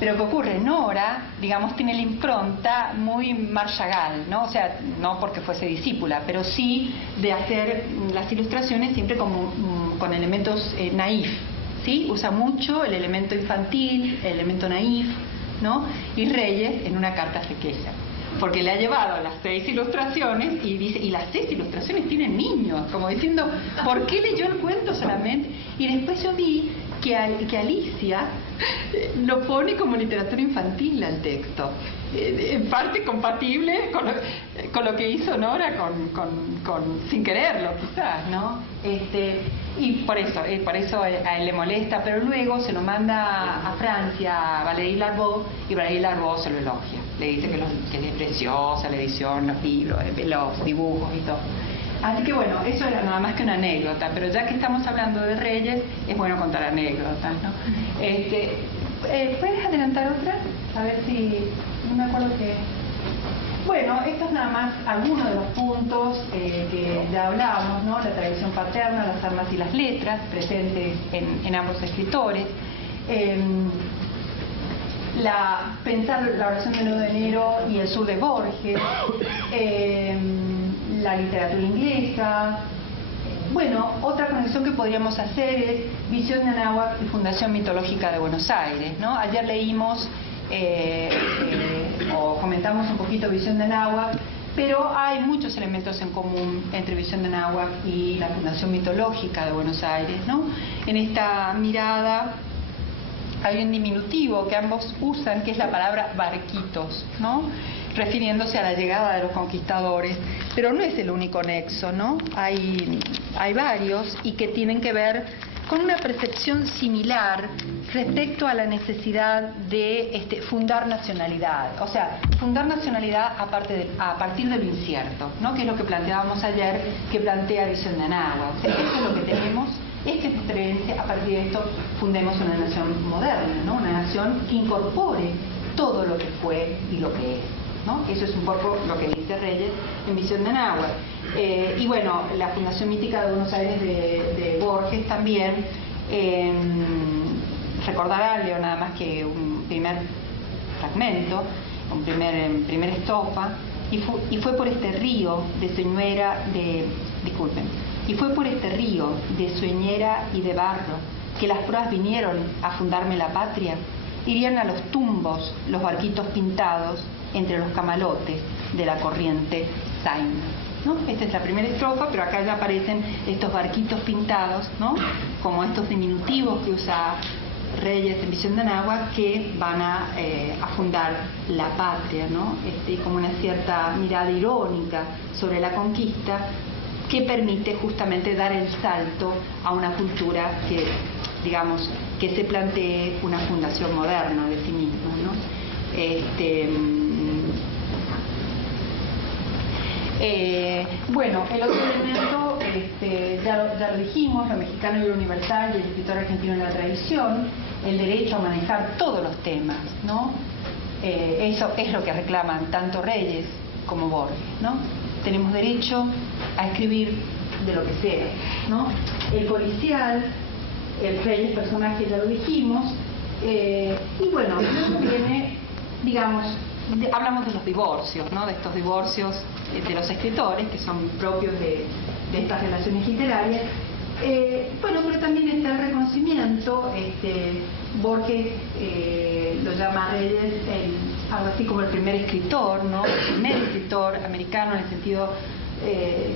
Pero ¿qué ocurre? Nora, digamos, tiene la impronta muy Marchagall, ¿no? O sea, no porque fuese discípula, pero sí de hacer las ilustraciones siempre con elementos naif, ¿sí? Usa mucho el elemento infantil, el elemento naif, ¿no? Y Reyes en una carta se queja, porque le ha llevado las 6 ilustraciones y dice, y las 6 ilustraciones tienen niños, como diciendo, ¿por qué leyó el cuento solamente? Y después yo vi que Alicia lo pone como literatura infantil al texto, en parte compatible con lo que hizo Nora sin quererlo quizás, ¿no? Y por eso a él le molesta, pero luego se lo manda a Francia a Valéry Larbaud, y Valéry Larbaud se lo elogia, le dice que es preciosa la edición, los libros, los dibujos y todo. Así que bueno, eso era nada más que una anécdota, pero ya que estamos hablando de Reyes, es bueno contar anécdotas, ¿no? ¿Puedes adelantar otra? A ver si... no me acuerdo qué... Bueno, estos nada más algunos de los puntos que ya hablábamos, ¿no? La tradición paterna, las armas y las letras, presentes en ambos escritores. Pensar la oración del 9 de enero y el sur de Borges, la literatura inglesa. Bueno, otra conexión que podríamos hacer es Visión de Anáhuac y Fundación Mitológica de Buenos Aires, ¿no? Ayer leímos o comentamos un poquito Visión de Anáhuac, pero hay muchos elementos en común entre Visión de Anáhuac y la Fundación Mitológica de Buenos Aires, ¿no? En esta mirada hay un diminutivo que ambos usan, que es la palabra barquitos, ¿no? Refiriéndose a la llegada de los conquistadores, pero no es el único nexo, ¿no? Hay varios, y que tienen que ver con una percepción similar respecto a la necesidad de fundar nacionalidad, o sea, fundar nacionalidad a partir de lo incierto, ¿no? Que es lo que planteábamos ayer, que plantea Visión de Anáhuac. O sea, esto es lo que tenemos, esta es nuestra herencia, a partir de esto fundemos una nación moderna, ¿no? Una nación que incorpore todo lo que fue y lo que es, ¿no? Eso es un poco lo que dice Reyes en Visión de Anáhuac. Y bueno, la Fundación Mítica de Buenos Aires de Borges también, recordará, Leo, nada más que un primer fragmento, primera estrofa, y fue por este río y fue por este río de sueñera y de barro que las proas vinieron a fundarme la patria. Irían a los tumbos los barquitos pintados entre los camalotes de la corriente zaina, ¿no? Esta es la primera estrofa, pero acá ya aparecen estos barquitos pintados, ¿no? Como estos diminutivos que usa Reyes en Visión de Anáhuac, que van a fundar la patria, ¿no? Como una cierta mirada irónica sobre la conquista, que permite justamente dar el salto a una cultura que, digamos, que se plantee una fundación moderna de sí misma, ¿no? Bueno, el otro elemento, ya lo dijimos, lo mexicano y lo universal y el escritor argentino en la tradición, el derecho a manejar todos los temas, ¿no? Eso es lo que reclaman tanto Reyes como Borges, ¿no? Tenemos derecho a escribir de lo que sea, ¿no? El policial, el Reyes personaje, ya lo dijimos, y bueno, luego viene, digamos, hablamos de los divorcios, ¿no? De estos divorcios de los escritores, que son propios de estas relaciones literarias. Bueno, pero también está el reconocimiento. Borges lo llama a Reyes algo así como el primer escritor, ¿no? El primer escritor americano, en el sentido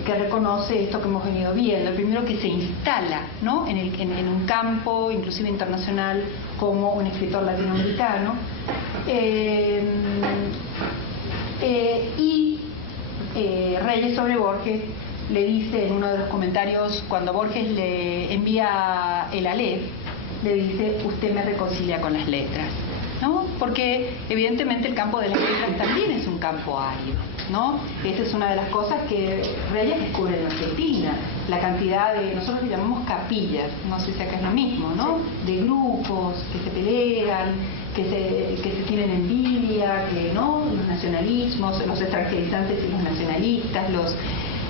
que reconoce esto que hemos venido viendo, el primero que se instala, ¿no? en un campo inclusive internacional como un escritor latinoamericano. Reyes sobre Borges le dice en uno de los comentarios, cuando Borges le envía el Aleph, le dice: usted me reconcilia con las letras, ¿no? Porque evidentemente el campo de las letras también es un campo árido, ¿no? Esa es una de las cosas que Reyes descubre en Argentina, la cantidad de, nosotros le llamamos capillas, no sé si acá es lo mismo, ¿no? De grupos que se pelean, que se tienen envidia, que no, los nacionalismos, los extranjerizantes y los nacionalistas,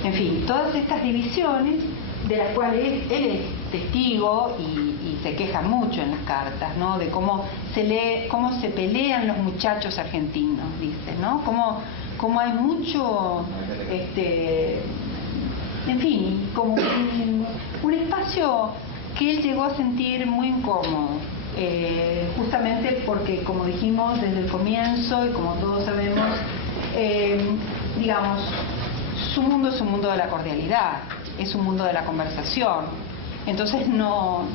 en fin, todas estas divisiones de las cuales él es testigo y se queja mucho en las cartas, ¿no? De cómo se pelean los muchachos argentinos, dice, ¿no? Cómo hay mucho, en fin, como un espacio que él llegó a sentir muy incómodo, justamente porque, como dijimos desde el comienzo y como todos sabemos, digamos, su mundo es un mundo de la cordialidad, es un mundo de la conversación, entonces no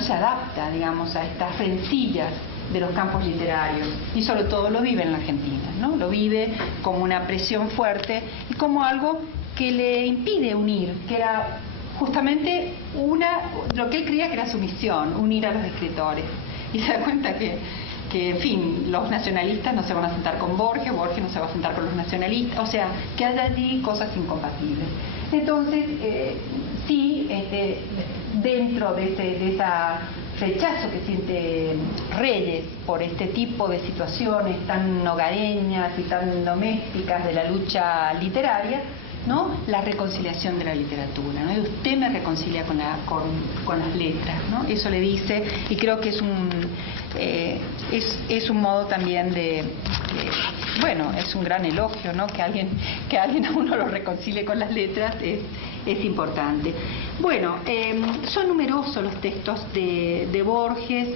se adapta, digamos, a estas rencillas de los campos literarios, y sobre todo lo vive en la Argentina, ¿no? Lo vive como una presión fuerte y como algo que le impide unir, que era justamente lo que él creía que era su misión, unir a los escritores, y se da cuenta que en fin, los nacionalistas no se van a sentar con Borges, Borges no se va a sentar con los nacionalistas, o sea, que haya allí cosas incompatibles. Entonces, sí, dentro de ese rechazo que siente Reyes por este tipo de situaciones tan hogareñas y tan domésticas de la lucha literaria, ¿no? La reconciliación de la literatura, ¿no? Y usted me reconcilia con las letras, ¿no? Eso le dice, y creo que es un modo también bueno, es un gran elogio, ¿no? Que alguien a uno lo reconcilie con las letras es importante. Bueno, son numerosos los textos de Borges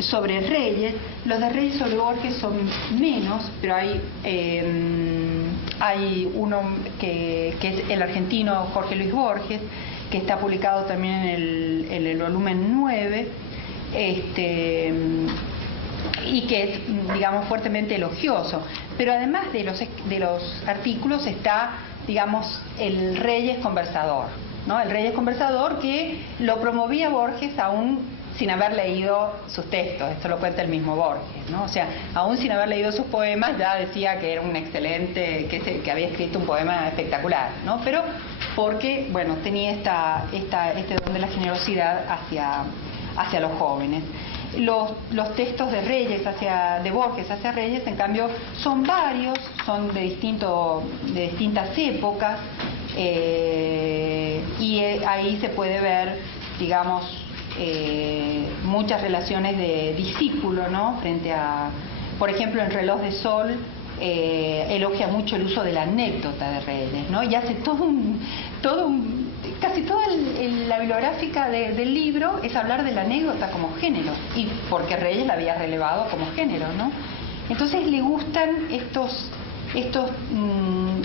sobre Reyes. Los de Reyes sobre Borges son menos, pero hay uno que es el argentino Jorge Luis Borges, que está publicado también en el volumen 9, y que es, digamos, fuertemente elogioso. Pero además de los artículos está, digamos, el Reyes conversador, ¿no? El Reyes conversador, que lo promovía Borges aún sin haber leído sus textos. Esto lo cuenta el mismo Borges, ¿no? O sea, aún sin haber leído sus poemas ya decía que era un excelente, que había escrito un poema espectacular, ¿no? Pero porque, bueno, tenía este don de la generosidad hacia los jóvenes. Los textos de Borges hacia Reyes, en cambio, son varios, son de distintas épocas, y ahí se puede ver, digamos, muchas relaciones de discípulo, ¿no? frente Por ejemplo, en Reloj de Sol elogia mucho el uso de la anécdota de Reyes, ¿no? Y hace casi toda la bibliográfica del libro es hablar de la anécdota como género, y porque Reyes la había relevado como género, ¿no? Entonces le gustan estos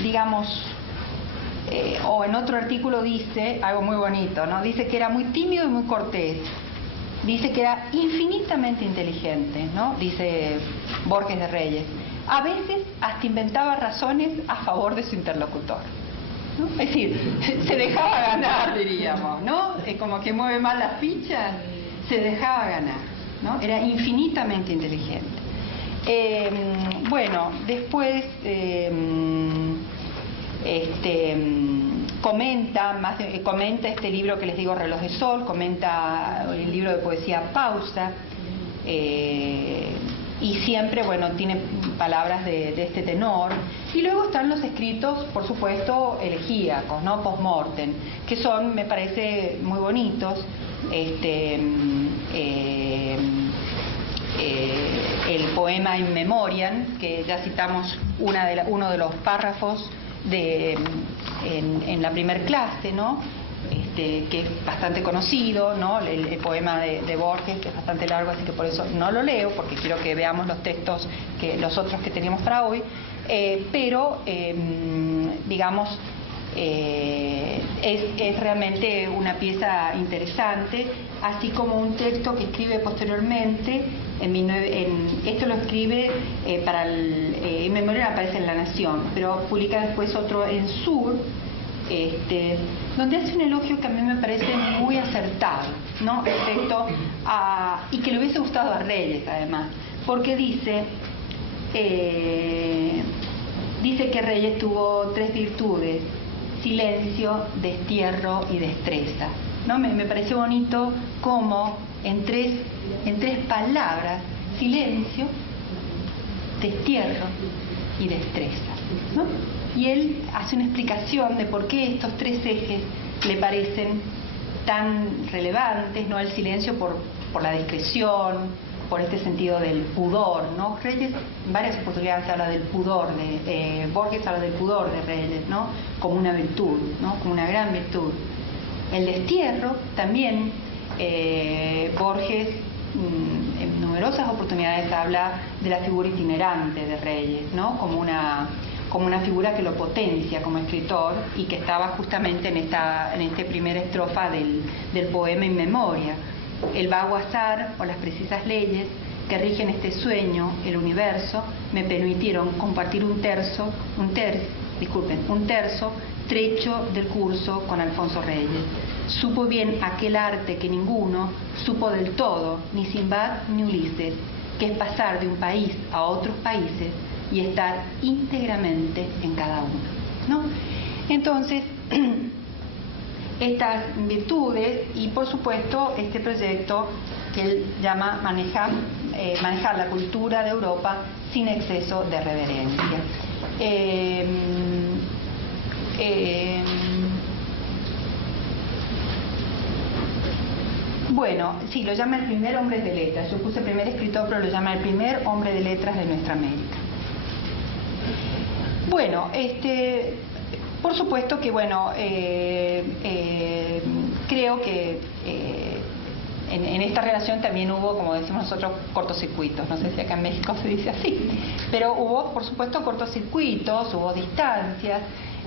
digamos, o en otro artículo dice algo muy bonito, ¿no? Dice que era muy tímido y muy cortés. Dice que era infinitamente inteligente, ¿no? Dice Borges de Reyes. A veces hasta inventaba razones a favor de su interlocutor, ¿no? Es decir, se dejaba ganar, diríamos, ¿no? Como que mueve mal las fichas, se dejaba ganar, ¿no? Era infinitamente inteligente. Bueno, después comenta este libro que les digo, Reloj de Sol, comenta el libro de poesía Pausa, y siempre, bueno, tiene palabras de este tenor. Y luego están los escritos, por supuesto, elegíacos, ¿no? Post-mortem, que son, me parece, muy bonitos. El poema In Memoriam, que ya citamos uno de los párrafos en la primer clase, ¿no? Que es bastante conocido, ¿no? El poema de Borges, que es bastante largo, así que por eso no lo leo, porque quiero que veamos los textos, los otros que teníamos para hoy, pero digamos, es realmente una pieza interesante, así como un texto que escribe posteriormente, esto lo escribe para In Memoriam, aparece en La Nación, pero publica después otro en Sur, donde hace un elogio que a mí me parece muy acertado, ¿no? Respecto y que le hubiese gustado a Reyes, además, porque dice que Reyes tuvo 3 virtudes: silencio, destierro y destreza, ¿no? Me pareció bonito cómo en tres palabras: silencio, destierro y destreza, ¿no? Y él hace una explicación de por qué estos 3 ejes le parecen tan relevantes, ¿no? El silencio por la discreción, por este sentido del pudor, ¿no? Reyes en varias oportunidades habla del pudor, Borges habla del pudor de Reyes, ¿no? Como una virtud, ¿no? Como una gran virtud. El destierro también, Borges en numerosas oportunidades habla de la figura itinerante de Reyes, ¿no? Como una figura que lo potencia como escritor, y que estaba justamente en esta primera estrofa del poema In Memoriam. El vago azar o las precisas leyes que rigen este sueño, el universo, me permitieron compartir un tercio trecho del curso con Alfonso Reyes. Supo bien aquel arte que ninguno supo del todo, ni Sinbad ni Ulises, que es pasar de un país a otros países y estar íntegramente en cada uno, ¿no? Entonces, estas virtudes y, por supuesto, este proyecto que él llama manejar la cultura de Europa sin exceso de reverencia. Bueno, sí, lo llama el primer hombre de letras. Yo puse primer escritor, pero lo llama el primer hombre de letras de nuestra América. Bueno, por supuesto que, bueno, creo que en esta relación también hubo, como decimos nosotros, cortocircuitos. No sé si acá en México se dice así, pero hubo, por supuesto, cortocircuitos, hubo distancias,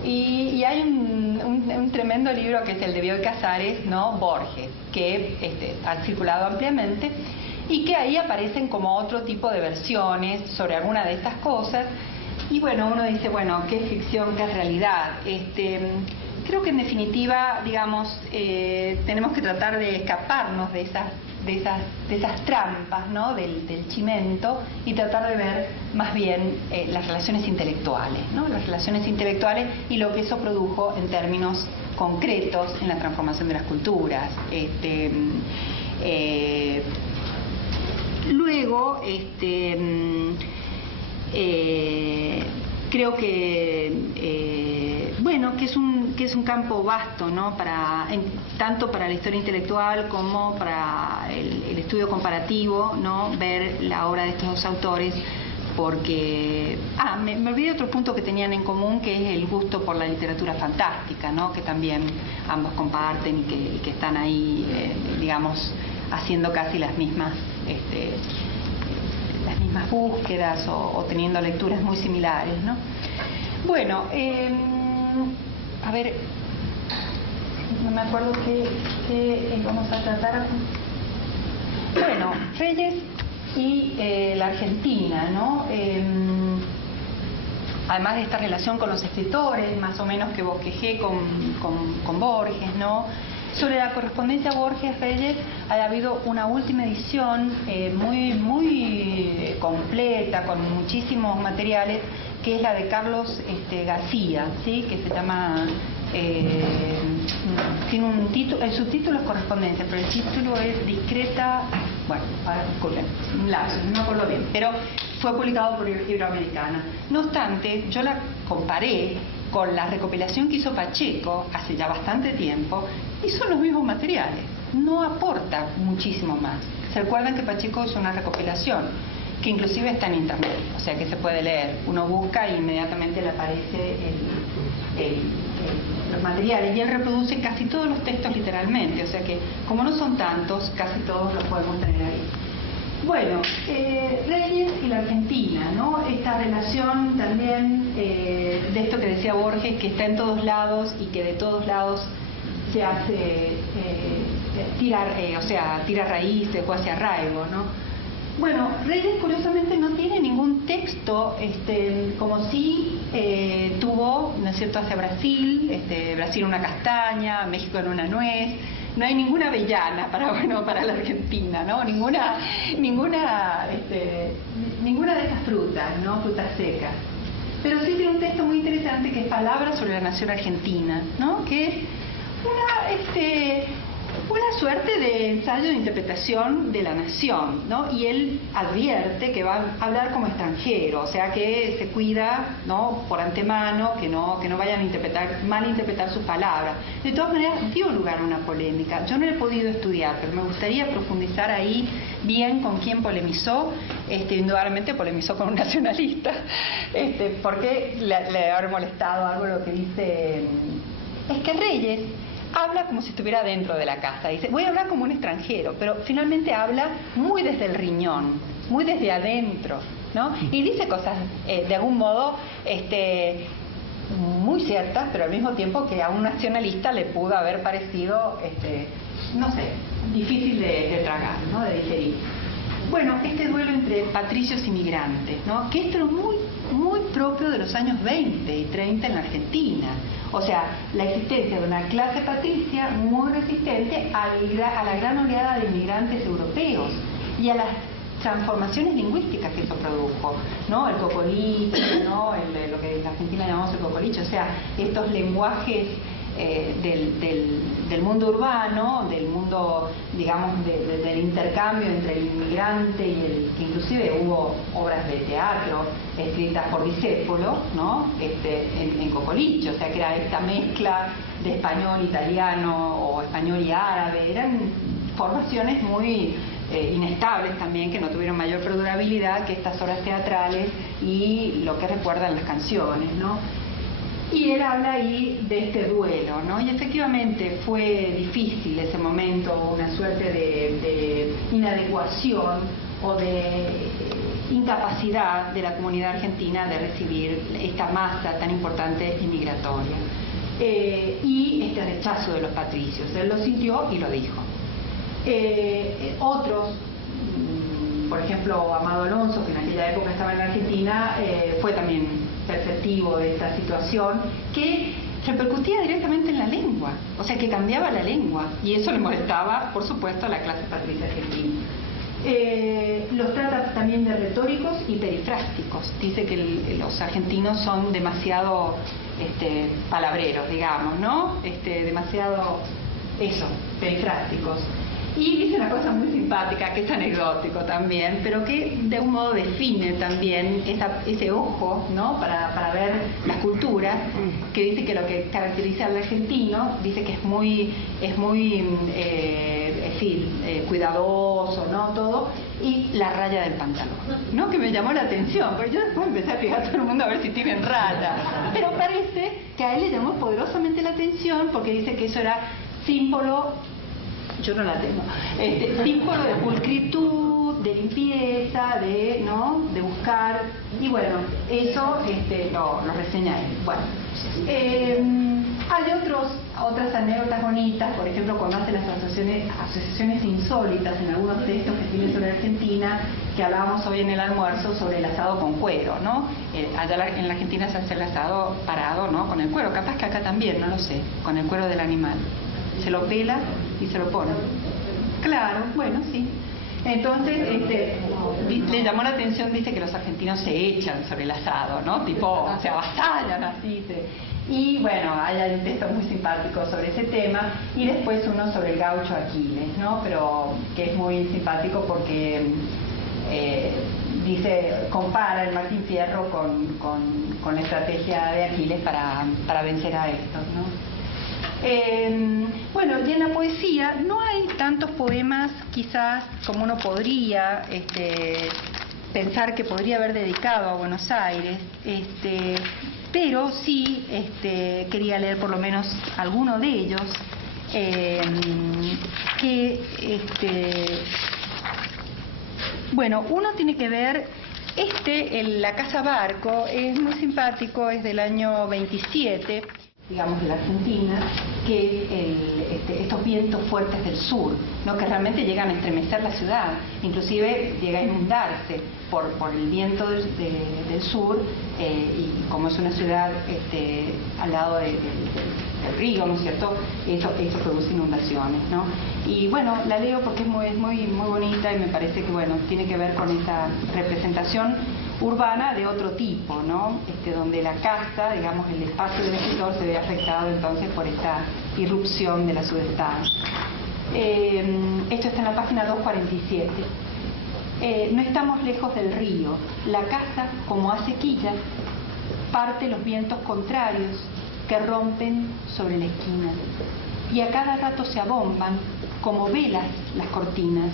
y hay un tremendo libro que es el de Bioy Casares, ¿no? Borges, que ha circulado ampliamente, y que ahí aparecen como otro tipo de versiones sobre alguna de estas cosas. Y bueno, uno dice, bueno, ¿qué es ficción, qué es realidad? Creo que en definitiva, digamos, tenemos que tratar de escaparnos de esas trampas, ¿no? del chimento, y tratar de ver más bien las relaciones intelectuales, ¿no? Las relaciones intelectuales y lo que eso produjo en términos concretos en la transformación de las culturas. Luego, creo que bueno, que es un campo vasto, ¿no? Tanto para la historia intelectual como para el estudio comparativo, ¿no? Ver la obra de estos 2 autores porque... me olvidé otro punto que tenían en común, que es el gusto por la literatura fantástica, ¿no? Que también ambos comparten y que están ahí, digamos, haciendo casi las mismas búsquedas o teniendo lecturas muy similares, ¿no? Bueno, a ver, no me acuerdo qué vamos a tratar. Bueno, Reyes y la Argentina, ¿no? Además de esta relación con los escritores, más o menos que bosquejé con Borges, ¿no? Sobre la correspondencia Borges-Reyes ha habido una última edición muy completa, con muchísimos materiales, que es la de Carlos García, ¿sí? Que se llama... tiene un título, el subtítulo es Correspondencia, pero el título es Discreta... Bueno, disculpen, un lapso, no me acuerdo bien, pero fue publicado por Iberoamericana. No obstante, yo la comparé con la recopilación que hizo Pacheco hace ya bastante tiempo, y son los mismos materiales, no aporta muchísimo más. ¿Se recuerdan que Pacheco hizo una recopilación que inclusive está en internet, o sea que se puede leer? Uno busca e inmediatamente le aparece los materiales, y él reproduce casi todos los textos literalmente, o sea que como no son tantos, casi todos los podemos tener ahí. Bueno, Reyes y la Argentina, ¿no? Esta relación también de esto que decía Borges, que está en todos lados y que de todos lados se hace tira raíces o hace arraigo, ¿no? Bueno, Reyes curiosamente no tiene ningún texto, como si tuvo, ¿no es cierto?, hacia Brasil, Brasil una castaña, México en una nuez. No hay ninguna avellana para la Argentina, ¿no? Ninguna de estas frutas, ¿no? Frutas secas. Pero sí tiene un texto muy interesante que es Palabras sobre la nación argentina, ¿no? Que es una suerte de ensayo de interpretación de la nación, ¿no? Y él advierte que va a hablar como extranjero, o sea que se cuida, ¿no?, por antemano, que no vayan a malinterpretar sus palabras. De todas maneras, dio lugar a una polémica. Yo no he podido estudiar, pero me gustaría profundizar ahí bien con quién polemizó. Indudablemente polemizó con un nacionalista, porque le habrá molestado algo lo que dice. Es que Reyes habla como si estuviera dentro de la casa. Dice, voy a hablar como un extranjero, pero finalmente habla muy desde el riñón, muy desde adentro, ¿no? Y dice cosas, de algún modo, muy ciertas, pero al mismo tiempo que a un nacionalista le pudo haber parecido, no sé, difícil de tragar, ¿no?, de digerir. Bueno, este duelo entre patricios y migrantes, ¿no?, que esto es muy propio de los años 20 y 30 en la Argentina. O sea, la existencia de una clase patricia muy resistente a la gran oleada de inmigrantes europeos y a las transformaciones lingüísticas que eso produjo, ¿no? El cocolicho, ¿no? Lo que en la Argentina llamamos el cocolicho, o sea, estos lenguajes del mundo urbano, del mundo, digamos, del intercambio entre el inmigrante y que inclusive hubo obras de teatro escritas por Discépolo, ¿no?, en cocolicho, o sea que era esta mezcla de español italiano o español y árabe. Eran formaciones muy inestables también, que no tuvieron mayor perdurabilidad que estas obras teatrales y lo que recuerdan las canciones, ¿no? Y él habla ahí de este duelo, ¿no? Y efectivamente fue difícil ese momento, una suerte de inadecuación o de incapacidad de la comunidad argentina de recibir esta masa tan importante inmigratoria. Y este rechazo de los patricios. Él lo sintió y lo dijo. Otros, por ejemplo, Amado Alonso, que en aquella época estaba en la Argentina, fue también perceptivo de esta situación, que repercutía directamente en la lengua, o sea que cambiaba la lengua, y eso le molestaba, por supuesto, a la clase patricia argentina. Los trata también de retóricos y perifrásticos. Dice que los argentinos son demasiado palabreros, digamos, ¿no? Demasiado perifrásticos. Y dice una cosa muy simpática, que es anecdótico también, pero que de un modo define también ese ojo, ¿no? para ver las culturas, que dice que lo que caracteriza al argentino, dice que es muy cuidadoso, ¿no? Todo, y la raya del pantalón, ¿no? Que me llamó la atención, porque yo después empecé a fijar a todo el mundo a ver si tienen raya, pero parece que a él le llamó poderosamente la atención porque dice que eso era símbolo, yo no la tengo, símbolo de pulcritud, de limpieza, de buscar, y bueno, eso lo reseña él. Bueno, hay otras anécdotas bonitas, por ejemplo, cuando hace las asociaciones insólitas en algunos textos que tiene sobre Argentina, que hablábamos hoy en el almuerzo sobre el asado con cuero, ¿no? Allá en la Argentina se hace el asado parado, ¿no? Con el cuero, capaz que acá también, no lo sé, con el cuero del animal. Se lo pela y se lo pone. Claro, bueno, sí. Entonces, le llamó la atención, dice que los argentinos se echan sobre el asado, ¿no? Tipo, se avasallan así. Y bueno, hay un texto muy simpático sobre ese tema, y después uno sobre el gaucho Aquiles, ¿no? Pero que es muy simpático porque compara el Martín Fierro con la estrategia de Aquiles para vencer a estos, ¿no? Bueno, y en la poesía no hay tantos poemas quizás como uno podría pensar que podría haber dedicado a Buenos Aires, pero sí quería leer por lo menos alguno de ellos, bueno, uno tiene que ver La Casa Barco, es muy simpático, es del año 27, digamos, de la Argentina, que estos vientos fuertes del sur, ¿no? Que realmente llegan a estremecer la ciudad, inclusive llega a inundarse por el viento del sur, y como es una ciudad al lado del río, ¿no es cierto? Eso produce inundaciones, ¿no? Y bueno, la leo porque es muy bonita y me parece que, bueno, tiene que ver con esa representación urbana de otro tipo, ¿no? Donde la casa, digamos, el espacio del escritor se ve afectado entonces por esta irrupción de la sudestada. Esto está en la página 247. No estamos lejos del río. La casa, como hace quilla, parte los vientos contrarios que rompen sobre la esquina, y a cada rato se abomban como velas las cortinas.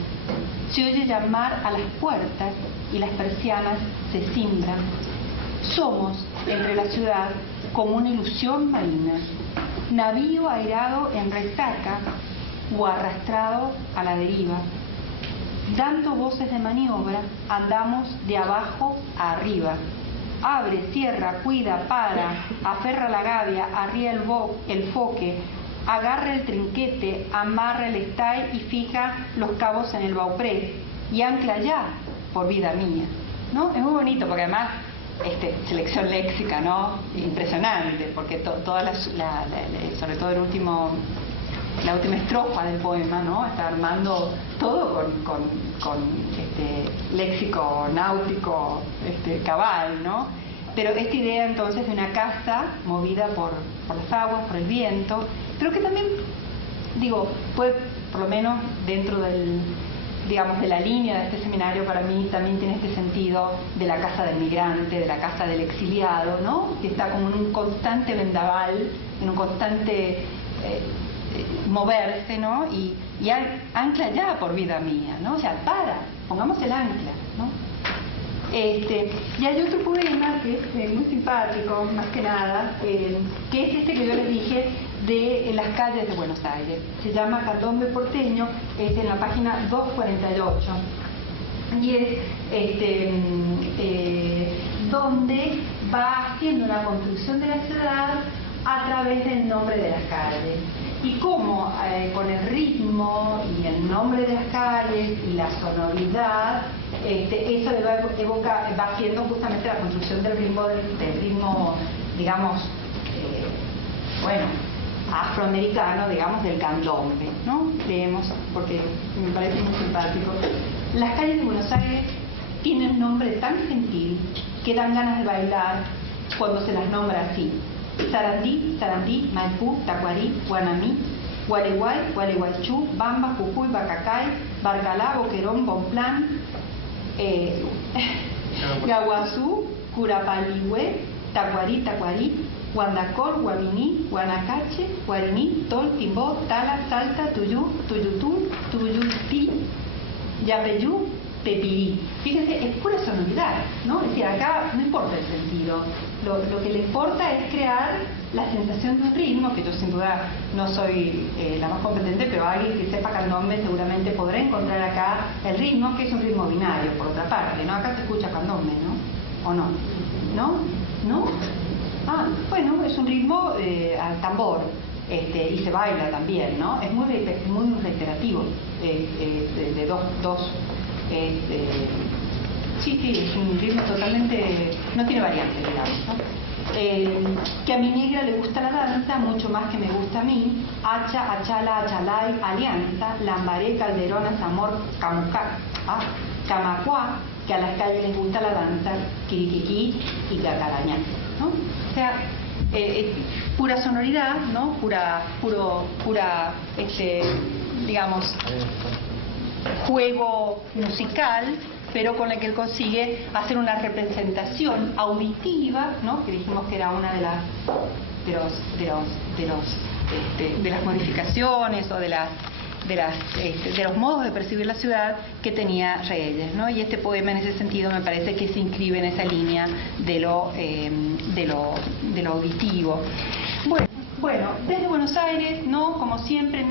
Se oye llamar a las puertas y las persianas se cimbran. Somos entre la ciudad como una ilusión marina, navío airado en resaca o arrastrado a la deriva. Dando voces de maniobra, andamos de abajo a arriba. Abre, cierra, cuida, para, aferra la gavia, arría el foque, agarra el trinquete, amarra el estay y fija los cabos en el baupré y ancla ya, por vida mía, ¿no? Es muy bonito porque además selección léxica, ¿no? Impresionante, porque sobre todo la última estrofa del poema, ¿no? Está armando todo con léxico náutico cabal, ¿no? Pero esta idea entonces de una casa movida por las aguas, por el viento, pero que también, puede, por lo menos dentro de la línea de este seminario, para mí también tiene este sentido de la casa del migrante, de la casa del exiliado, ¿no? Que está como en un constante vendaval, en un constante moverse, ¿no? Y ancla ya por vida mía, ¿no? O sea, pongamos el ancla, ¿no? Y hay otro poema que es muy simpático, más que nada, que es que yo les dije, de las calles de Buenos Aires. Se llama Candombe Porteño, es en la página 248. Y es donde va haciendo una construcción de la ciudad a través del nombre de las calles. Y cómo con el ritmo y el nombre de las calles y la sonoridad, eso le va haciendo justamente la construcción del ritmo, digamos, afroamericano, digamos, del candombe, ¿no? Leemos, porque me parece muy simpático. Las calles de Buenos Aires tienen un nombre tan gentil que dan ganas de bailar cuando se las nombra así: Sarandí, Sarandí, Maipú, Tacuarí, Guanamí, Gualeguay, Gualeguaychú, Bamba, Jujuy, Bacacay, Barcalá, Boquerón, Bonplan, Yaguazú, Curapalihué, Tacuarí, Tacuarí, Guandacor, Guaminí, Guanacache, Guariní, Tol, Timbó, Tala, Salta, Tuyú, Tuyutú, Tuyutí, Yapeyú, Pepirí. Fíjense, es pura sonoridad, ¿no? Es decir, acá no importa el sentido. Lo que le importa es crear la sensación de un ritmo, que yo sin duda no soy la más competente, pero alguien que sepa candombe seguramente podrá encontrar acá el ritmo, que es un ritmo binario, por otra parte, ¿no? Acá se escucha candombe, ¿no? ¿O no? ¿No? ¿No? Ah, bueno, es un ritmo al tambor, y se baila también, ¿no? Es muy reiterativo, de dos sí, es un ritmo totalmente, no tiene variantes, digamos, ¿no? Que a mi negra le gusta la danza mucho más que me gusta a mí. Hacha, Achala, Achalay, Alianza, Lambaré, Calderona, Zamor, Camucá, Camacuá, que a las calles les gusta la danza, Quiriquiquí y Cacarañá, ¿no? O sea, pura sonoridad, ¿no? Pura, digamos, juego musical, pero con el que él consigue hacer una representación auditiva, ¿no? Que dijimos que era una de las modificaciones o de los modos de percibir la ciudad que tenía Reyes, ¿no? Y este poema en ese sentido me parece que se inscribe en esa línea de lo auditivo. Bueno, desde Buenos Aires, ¿no? Como siempre,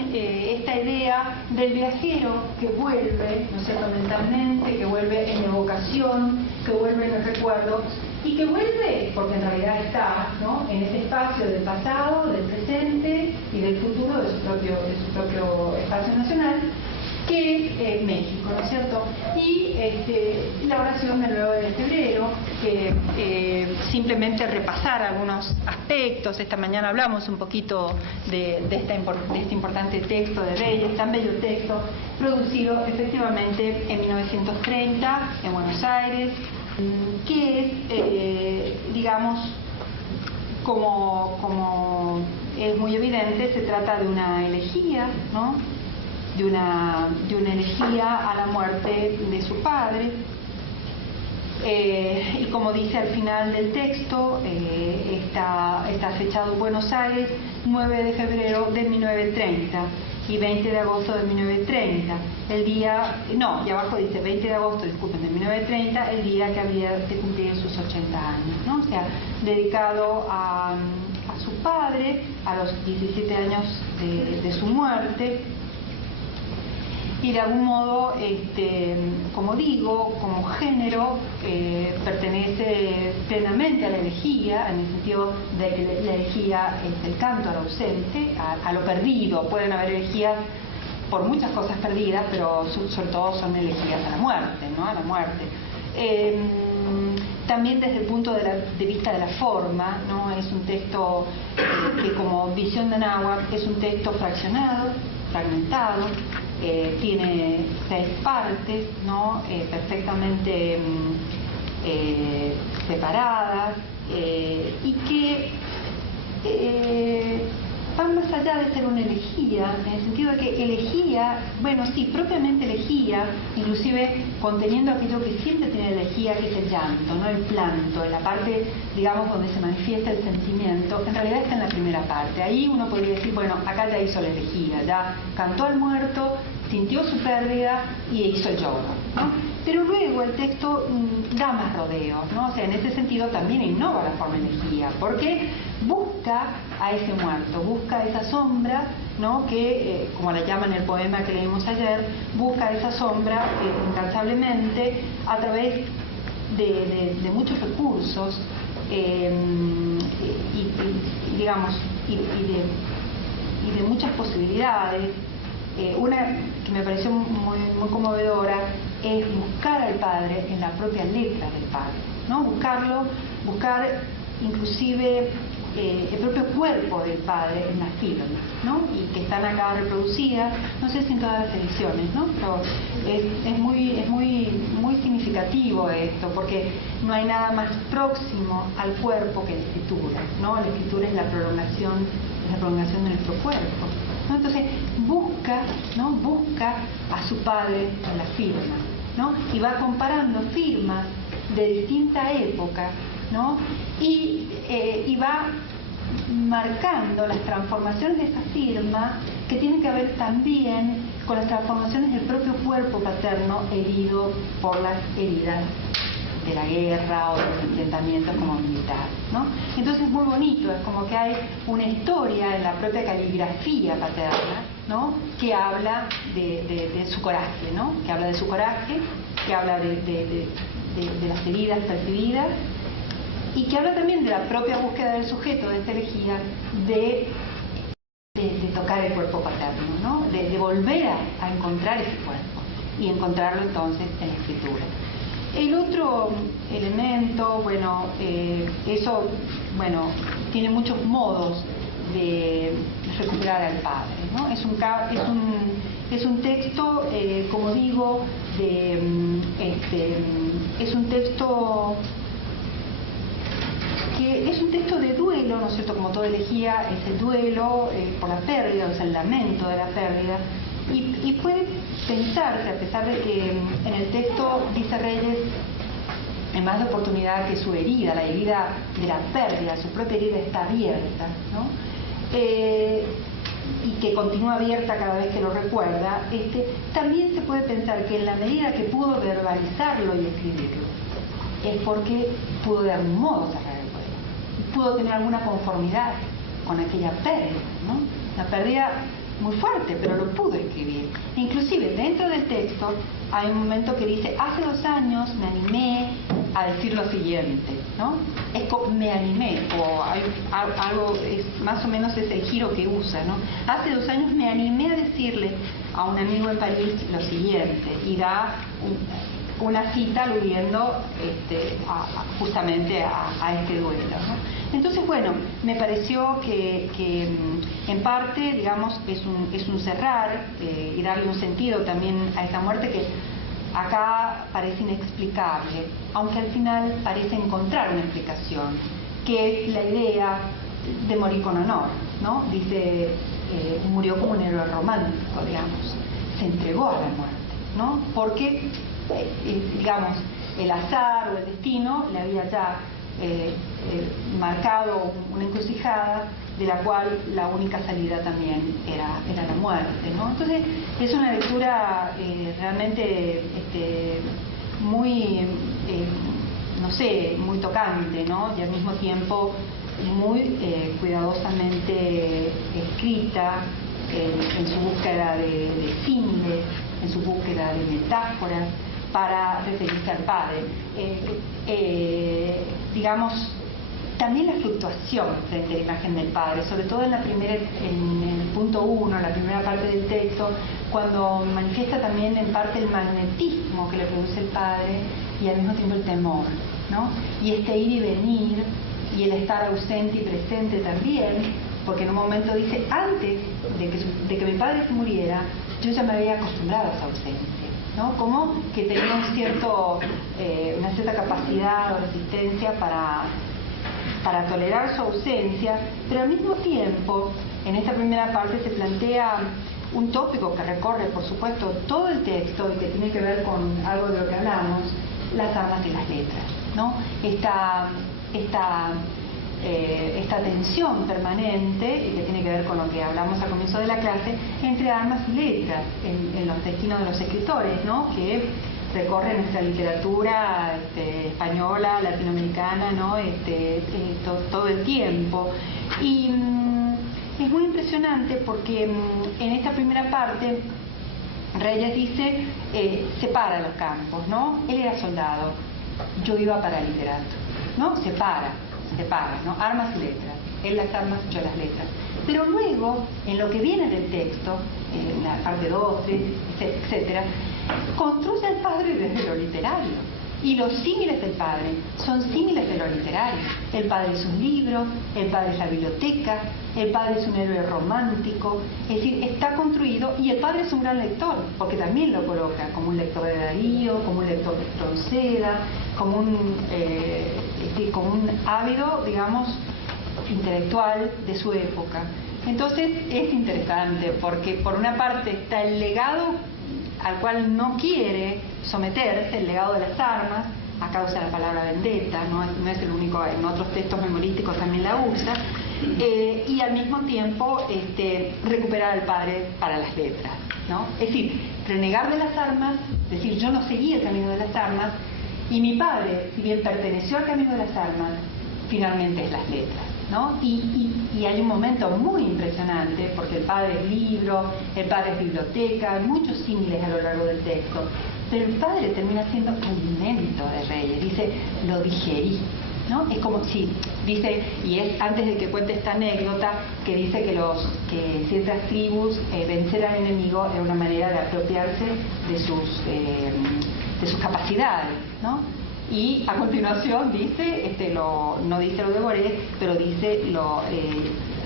esta idea del viajero que vuelve, ¿no es cierto?, mentalmente, que vuelve en evocación, que vuelve en el recuerdo, y que vuelve, porque en realidad está, ¿no?, en ese espacio del pasado, del presente y del futuro de su propio espacio nacional, que es México, ¿no es cierto? Y la oración del 9 de febrero, que simplemente repasar algunos aspectos. Esta mañana hablamos un poquito de este importante texto de Reyes, tan bello texto, producido efectivamente en 1930 en Buenos Aires, que es, digamos, como es muy evidente, se trata de una elegía, ¿no?, de una elegía a la muerte de su padre, y como dice al final del texto, está fechado en Buenos Aires 9 de febrero de 1930 y 20 de agosto de 1930, el día, no, y abajo dice 20 de agosto, disculpen, de 1930, el día que había de cumplir sus 80 años, ¿no? O sea, dedicado a su padre a los 17 años de su muerte. Y de algún modo, como digo, como género, pertenece plenamente a la elegía, en el sentido de que la elegía es el canto al ausente, a lo perdido. Pueden haber elegías por muchas cosas perdidas, pero sobre todo son elegías a la muerte, ¿no? A la muerte. También desde el punto de vista de la forma, ¿no? Es un texto que como visión de Anáhuac es un texto fraccionado, fragmentado, tiene 6 partes, ¿no? Perfectamente separadas, y que van más allá de ser una elegía, en el sentido de que elegía, bueno, sí, propiamente elegía, inclusive conteniendo aquello que siempre tiene elegía, que es el llanto, ¿no? El planto, en la parte, digamos, donde se manifiesta el sentimiento, en realidad está en la primera parte. Ahí uno podría decir, bueno, acá ya hizo la elegía, ya cantó al muerto, sintió su pérdida y hizo el lloro, ¿no? Pero luego el texto da más rodeos, ¿no? O sea, en ese sentido también innova la forma elegía, porque busca a ese muerto, busca a esa sombra, ¿no? Que, como la llaman en el poema que leímos ayer, busca esa sombra incansablemente a través de muchos recursos, digamos, y de muchas posibilidades. Una que me pareció muy conmovedora es buscar al padre en la propia letra del padre, ¿no? Buscar inclusive el propio cuerpo del padre en las firmas, ¿no? Y que están acá reproducidas, no sé si en todas las ediciones, ¿no? Pero es muy significativo esto, porque no hay nada más próximo al cuerpo que la escritura, ¿no? La escritura es la prolongación de nuestro cuerpo. ¿no? Entonces busca, ¿no? Busca a su padre en la firma, ¿no? Y va comparando firmas de distinta época, ¿no? Y va marcando las transformaciones de esa firma que tienen que ver también con las transformaciones del propio cuerpo paterno herido por las heridas de la guerra o de los enfrentamientos como militar, ¿no? Entonces es muy bonito, es como que hay una historia en la propia caligrafía paterna, ¿no? Que habla de su coraje, ¿no? Que habla de su coraje, que habla de las heridas percibidas y que habla también de la propia búsqueda del sujeto de esta elegía de tocar el cuerpo paterno, ¿no? De volver a encontrar ese cuerpo y encontrarlo entonces en la escritura. El otro elemento, bueno, eso, bueno, tiene muchos modos de recuperar al padre, ¿no? Es un texto, como digo, es un texto que es un texto de duelo, ¿no es cierto? Como toda elegía, es el duelo por la pérdida, es el lamento de la pérdida. Y puede pensarse, a pesar de que en el texto dice Reyes en más de oportunidad que su herida, la herida de la pérdida, su propia herida está abierta, ¿no? Y que continúa abierta cada vez que lo recuerda, también se puede pensar que en la medida que pudo verbalizarlo y escribirlo, es porque pudo de algún modo cerrar el duelo, pudo tener alguna conformidad con aquella pérdida, ¿no? La pérdida muy fuerte, pero lo pudo escribir. Inclusive dentro del texto hay un momento que dice: hace 2 años me animé a decir lo siguiente, ¿no? Es me animé, o hay algo, más o menos es el giro que usa, ¿no? Hace 2 años me animé a decirle a un amigo en París lo siguiente, y da una cita aludiendo justamente a este duelo, ¿no? Entonces, bueno, me pareció que en parte, digamos, es un cerrar y darle un sentido también a esa muerte que acá parece inexplicable, aunque al final parece encontrar una explicación, que es la idea de morir con honor, ¿no? Dice, murió como un héroe romántico, digamos, se entregó a la muerte, ¿no? Porque digamos, el azar o el destino le había ya marcado una encrucijada de la cual la única salida también era la muerte, ¿no? Entonces es una lectura realmente muy, no sé, muy tocante, ¿no? Y al mismo tiempo muy cuidadosamente escrita en su búsqueda de símiles, en su búsqueda de metáforas para referirse al padre. Digamos, también la fluctuación frente a la imagen del padre, sobre todo en el punto 1, la primera parte del texto, cuando manifiesta también en parte el magnetismo que le produce el padre y al mismo tiempo el temor, ¿no? Y este ir y venir y el estar ausente y presente también, porque en un momento dice: antes de que mi padre se muriera, yo ya me había acostumbrado a esa ausencia, ¿no? Como que tenía una cierta capacidad o resistencia para tolerar su ausencia, pero al mismo tiempo, en esta primera parte se plantea un tópico que recorre, por supuesto, todo el texto y que tiene que ver con algo de lo que hablamos, las armas y las letras, ¿no? Esta tensión permanente, y que tiene que ver con lo que hablamos al comienzo de la clase, entre armas y letras en los destinos de los escritores, ¿no? Que recorre nuestra literatura española, latinoamericana, ¿no? Todo el tiempo. Y es muy impresionante porque en esta primera parte Reyes dice, separa los campos, ¿no? Él era soldado, yo iba para literato, ¿no? Separa, ¿no? Armas y letras, él las armas, yo las letras. Pero luego, en lo que viene del texto, en la parte 2, 3, etcétera, construye al padre desde lo literario. Y los símiles del padre son símiles de lo literario. El padre es un libro, el padre es la biblioteca, el padre es un héroe romántico. Es decir, está construido, y el padre es un gran lector, porque también lo coloca como un lector de Darío, como un lector de Espronceda, como un ávido, digamos, intelectual de su época. Entonces es interesante porque por una parte está el legado al cual no quiere someterse, el legado de las armas. Acá usa la palabra vendetta, no es el único, en otros textos memorísticos también la usa, y al mismo tiempo recuperar al padre para las letras, ¿no? Es decir, renegar de las armas, decir yo no seguí el camino de las armas, y mi padre, si bien perteneció al camino de las armas, finalmente es las letras, ¿no? Y hay un momento muy impresionante, porque el padre es libro, el padre es biblioteca, muchos símiles a lo largo del texto, pero el padre termina siendo alimento de Reyes, dice, lo digerí, ¿no? Es como si, dice, y es antes de que cuente esta anécdota, que dice que ciertas tribus vencer al enemigo es una manera de apropiarse de sus capacidades, ¿no? Y a continuación dice, no dice lo de Borés, pero dice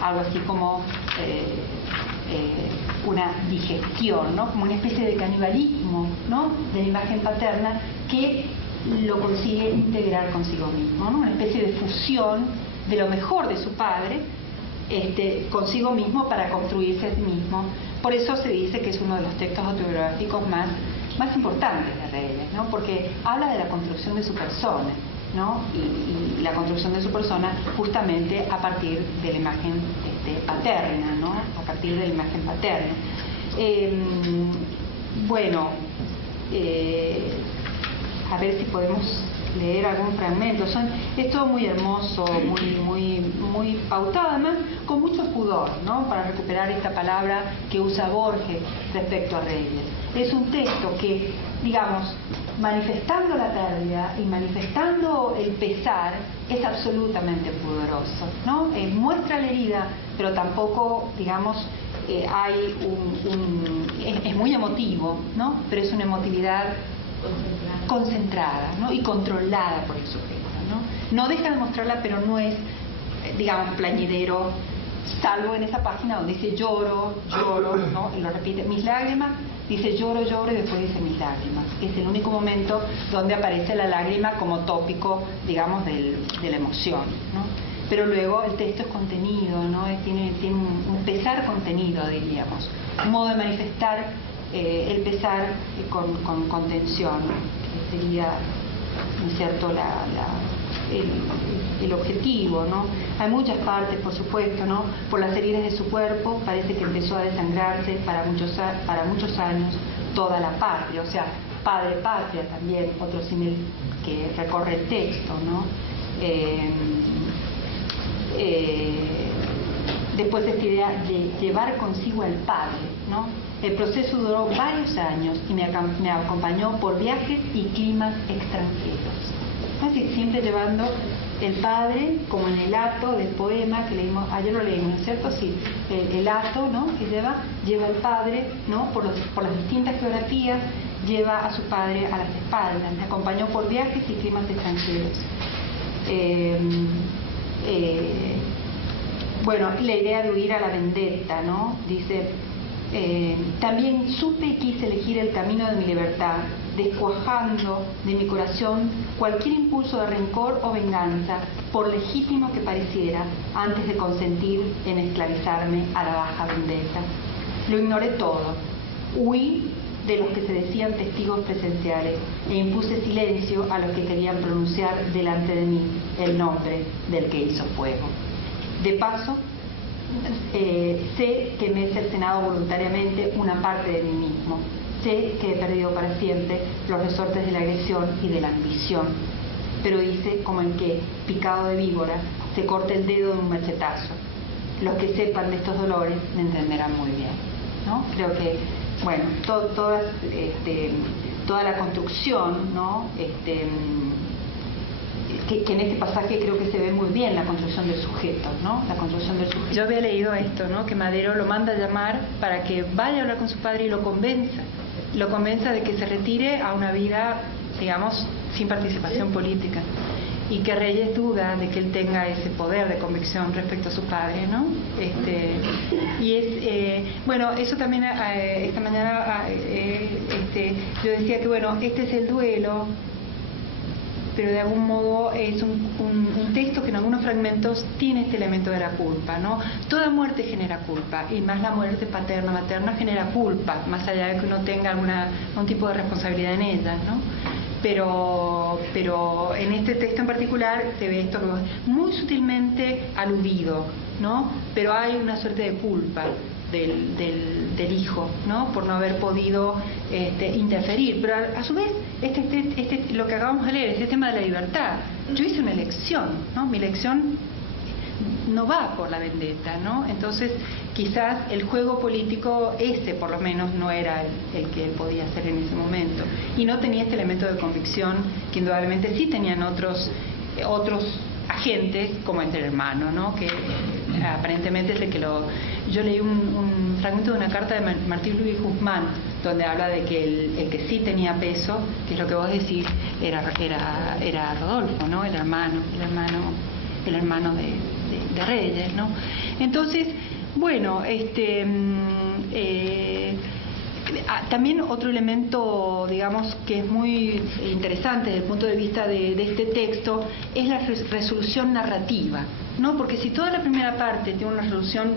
algo así como una digestión, ¿no? Como una especie de canibalismo, ¿no? De la imagen paterna que lo consigue integrar consigo mismo, ¿no? Una especie de fusión de lo mejor de su padre consigo mismo para construirse a sí mismo. Por eso se dice que es uno de los textos autobiográficos más importantes de Reyes, ¿no? Porque habla de la construcción de su persona, ¿no? Y la construcción de su persona justamente a partir de la imagen paterna, ¿no? A partir de la imagen paterna. A ver si podemos leer algún fragmento. Es todo muy hermoso, muy pautado, además con mucho pudor, ¿no? Para recuperar esta palabra que usa Borges respecto a Reyes. Es un texto que, digamos, manifestando la pérdida y manifestando el pesar, es absolutamente pudoroso, ¿no? Muestra la herida, pero tampoco, digamos, hay es muy emotivo, ¿no? Pero es una emotividad concentrada, ¿no? Y controlada por el sujeto, ¿no? No deja de mostrarla, pero no es, digamos, plañidero, salvo en esa página donde dice lloro, ¿no? Y lo repite, mis lágrimas, dice lloro, y después dice mis lágrimas. Es el único momento donde aparece la lágrima como tópico, digamos, de la emoción, ¿no? Pero luego el texto es contenido, ¿no? Tiene un pesar contenido, diríamos, un modo de manifestar el pesar con contención, que sería, ¿no es cierto?, el objetivo, ¿no? Hay muchas partes, por supuesto, ¿no? Por las heridas de su cuerpo parece que empezó a desangrarse para muchos años toda la patria, o sea, padre patria también, otro símil que recorre el texto, ¿no? Después esta idea de llevar consigo al padre, ¿no? El proceso duró varios años y me acompañó por viajes y climas extranjeros. Así, siempre llevando el padre, como en el acto del poema que leímos, ayer lo leímos, ¿no es cierto? Sí, el acto, ¿no? Que lleva al padre, ¿no? Por las distintas geografías, lleva a su padre a las espaldas. Me acompañó por viajes y climas extranjeros. La idea de huir a la vendetta, ¿no? Dice, también supe y quise elegir el camino de mi libertad, descuajando de mi corazón cualquier impulso de rencor o venganza, por legítimo que pareciera, antes de consentir en esclavizarme a la baja vendetta. Lo ignoré todo, huí de los que se decían testigos presenciales e impuse silencio a los que querían pronunciar delante de mí el nombre del que hizo fuego. De paso, sé que me he cercenado voluntariamente una parte de mí mismo. Sé que he perdido para siempre los resortes de la agresión y de la ambición. Pero hice como el que, picado de víbora, se corta el dedo de un machetazo. Los que sepan de estos dolores me entenderán muy bien, ¿no? Creo que, bueno, toda la construcción, ¿no? Que en este pasaje creo que se ve muy bien la construcción del sujeto, ¿no? La construcción del sujeto. Yo había leído esto, ¿no? Que Madero lo manda a llamar para que vaya a hablar con su padre y lo convenza de que se retire a una vida, digamos, sin participación política, y que Reyes duda de que él tenga ese poder de convicción respecto a su padre, ¿no? Eso también esta mañana yo decía que, bueno, este es el duelo pero de algún modo es un texto que en algunos fragmentos tiene este elemento de la culpa, ¿no? Toda muerte genera culpa, y más la muerte paterna, materna genera culpa, más allá de que uno tenga algún tipo de responsabilidad en ella, ¿no? Pero en este texto en particular se ve esto muy sutilmente aludido, ¿no? Pero hay una suerte de culpa del hijo, ¿no? Por no haber podido interferir. Pero a su vez, lo que acabamos de leer, este tema de la libertad. Yo hice una elección, ¿no? Mi elección no va por la vendetta, ¿no? Entonces, quizás el juego político por lo menos no era el que él podía hacer en ese momento, y no tenía este elemento de convicción que indudablemente sí tenían otros agentes, como el hermano, ¿no? Que aparentemente es el que yo leí un fragmento de una carta de Martín Luis Guzmán, donde habla de que el que sí tenía peso, que es lo que vos decís, era Rodolfo, ¿no? El hermano de Reyes, ¿no? Entonces, bueno, también otro elemento, digamos, que es muy interesante desde el punto de vista de este texto es la resolución narrativa, ¿no? Porque si toda la primera parte tiene una resolución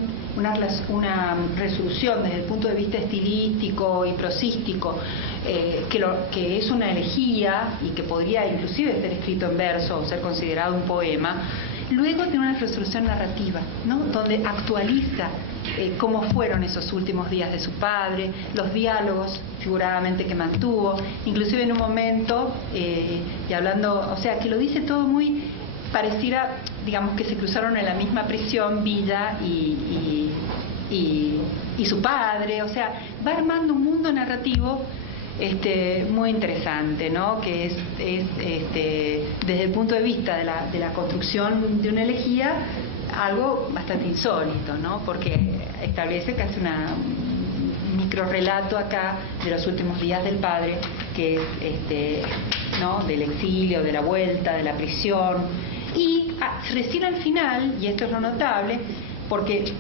desde el punto de vista estilístico y prosístico, que es una elegía y que podría inclusive ser escrito en verso o ser considerado un poema, luego tiene una resolución narrativa, ¿no? Donde actualiza cómo fueron esos últimos días de su padre, los diálogos figuradamente que mantuvo, inclusive en un momento, y hablando, o sea, que lo dice todo muy, pareciera, digamos, que se cruzaron en la misma prisión Villa y su padre, o sea, va armando un mundo narrativo muy interesante, ¿no? Que es desde el punto de vista de la construcción de una elegía, algo bastante insólito, ¿no? Porque establece casi un microrrelato acá de los últimos días del padre, que es ¿no? Del exilio, de la vuelta, de la prisión, y recién al final, y esto es lo notable, porque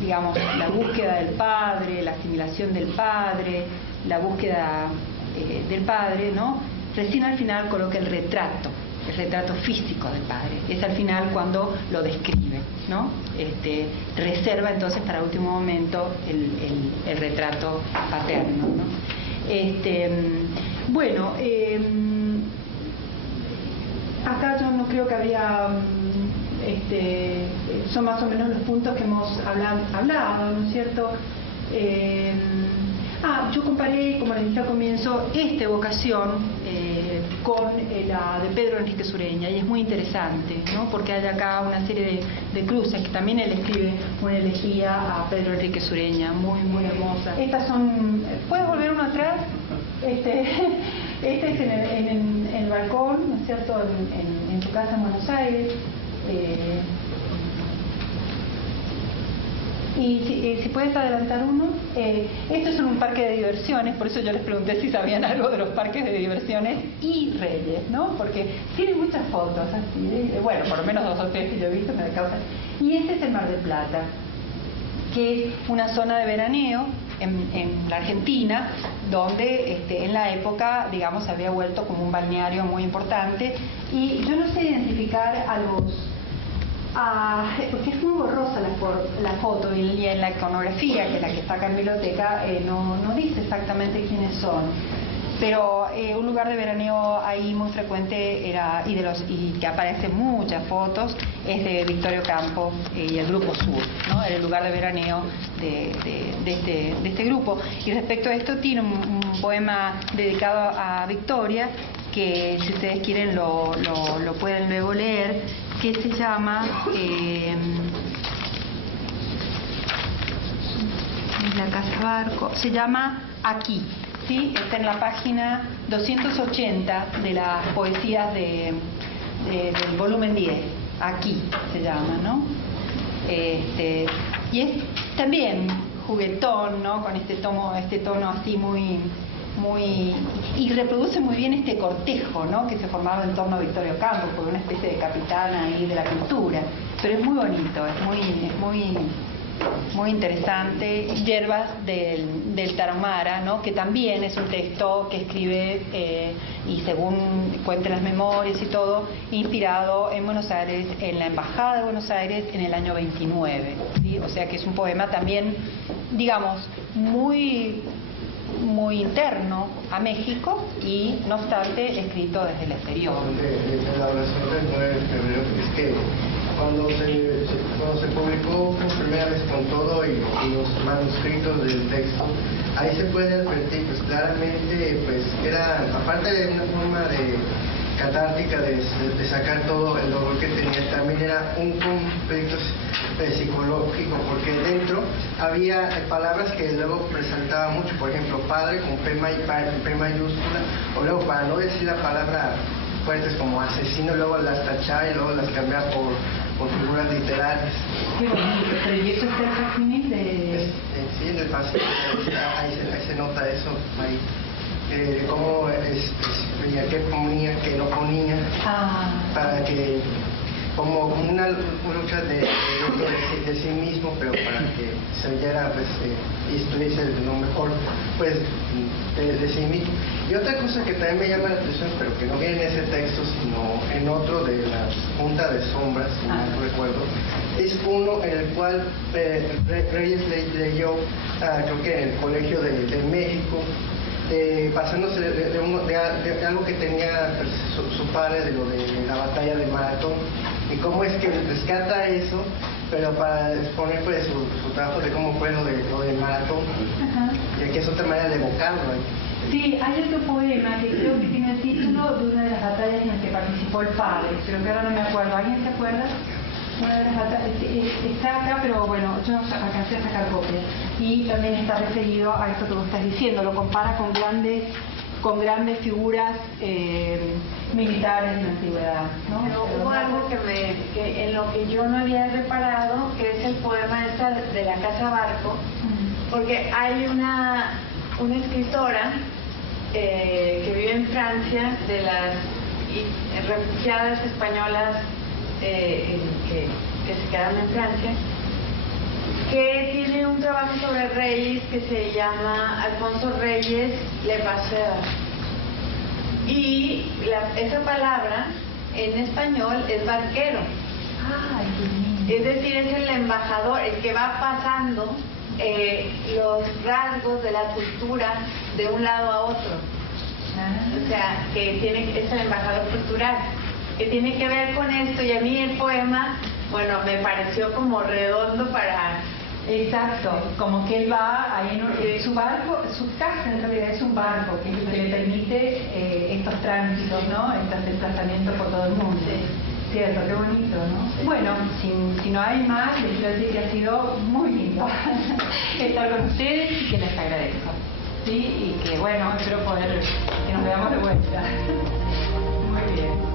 digamos, la búsqueda del padre, la asimilación del padre, la búsqueda del padre, ¿no? Recién al final coloca el retrato físico del padre. Es al final cuando lo describe, ¿no? Reserva entonces para último momento el retrato paterno, ¿no? Bueno, acá yo no creo que habría... son más o menos los puntos que hemos hablado, ¿no es cierto? Yo comparé, como les dije al comienzo, esta evocación con la de Pedro Enrique Sureña, y es muy interesante, ¿no? Porque hay acá una serie de cruces, que también él escribe una elegía a Pedro Enrique Sureña, muy, muy hermosa. Estas son... ¿Puedes volver uno atrás? Este es en el balcón, ¿no es cierto?, en tu casa en Buenos Aires. Y si puedes adelantar uno, esto es en un parque de diversiones, por eso yo les pregunté si sabían algo de los parques de diversiones y Reyes, ¿no? Porque tiene muchas fotos así, bueno, por lo menos 2 o 3 que yo he visto me causan. Y este es el Mar del Plata, que es una zona de veraneo en la Argentina, donde en la época, digamos, se había vuelto como un balneario muy importante, y yo no sé identificar a los... porque es muy borrosa la foto, y en la iconografía, que es la que está acá en biblioteca, no dice exactamente quiénes son, pero un lugar de veraneo ahí muy frecuente era, y que aparece en muchas fotos, es de Victorio Campo y el Grupo Sur, ¿no? Era el lugar de veraneo de este grupo. Y respecto a esto, tiene un poema dedicado a Victoria, que si ustedes quieren lo pueden luego leer, que se llama La Casa Barco, se llama Aquí, ¿sí? Está en la página 280 de las poesías del volumen 10, Aquí se llama, ¿no? Y es también juguetón, ¿no? Con este tono así muy, y reproduce muy bien este cortejo, ¿no? Que se formaba en torno a Victorio Campo, por una especie de capitán ahí de la cultura, pero es muy bonito, es muy muy interesante, Hierbas del Tarahumara, ¿no? Que también es un texto que escribe, y según cuentan las memorias y todo, inspirado en Buenos Aires, en la Embajada de Buenos Aires en el año 29, ¿sí? O sea que es un poema también, digamos, muy interno a México y, no obstante, escrito desde el exterior. De la oración del 9 de febrero, es que cuando se publicó por primera vez con todo y los manuscritos del texto, ahí se puede advertir, pues claramente, pues era, aparte de una forma de catártica de sacar todo el dolor que tenía, también era un conflicto psicológico, porque dentro había palabras que luego resaltaba mucho, por ejemplo, padre con P mayúscula, o luego, para no decir la palabra fuertes como asesino, luego las tachaba y luego las cambiaba por figuras literarias. Qué bonito, pero ¿y eso está el facsimil de...? Sí, en el facsimil ahí se nota eso, ahí. Cómo explica qué ponía, qué no ponía, para que, como una lucha de sí mismo, pero para que se oyera, pues, y estuviese lo mejor, pues, de sí mismo. Y otra cosa que también me llama la atención, pero que no viene en ese texto, sino en otro de la Junta de Sombras, si no recuerdo, es uno en el cual Reyes leyó, creo que en el Colegio de México, basándose de algo que tenía, pues, su padre, de lo de la batalla de Maratón, y cómo es que rescata eso, pero para exponer, pues, su trabajo de cómo fue lo de Maratón. Y aquí es otra manera de evocarlo. Sí, hay otro poema que creo que tiene el título de una de las batallas en las que participó el padre, pero que ahora no me acuerdo. ¿Alguien se acuerda? Una de las batallas está acá, pero bueno, yo alcancé a sacar copias. Y también está referido a esto que vos estás diciendo, lo compara con grandes figuras militares en la antigüedad, ¿no? Pero hubo algo que en lo que yo no había reparado, que es el poema de la Casa Barco, porque hay una escritora que vive en Francia, de las refugiadas españolas que se quedaron en Francia, que tiene un trabajo sobre Reyes que se llama Alfonso Reyes Le Passeur, y esa palabra en español es barquero. Es decir, es el embajador, el que va pasando los rasgos de la cultura de un lado a otro. O sea, es el embajador cultural, que tiene que ver con esto. Y a mí el poema, bueno, me pareció como redondo para... Exacto, como que él va ahí en su barco, su casa en realidad es un barco que le permite estos tránsitos, ¿no? Estos desplazamientos por todo el mundo. Cierto, qué bonito, ¿no? Bueno, si no hay más, les quiero decir que ha sido muy lindo estar con ustedes y que les agradezco, ¿sí? Y que, bueno, espero que nos veamos de vuelta. Muy bien.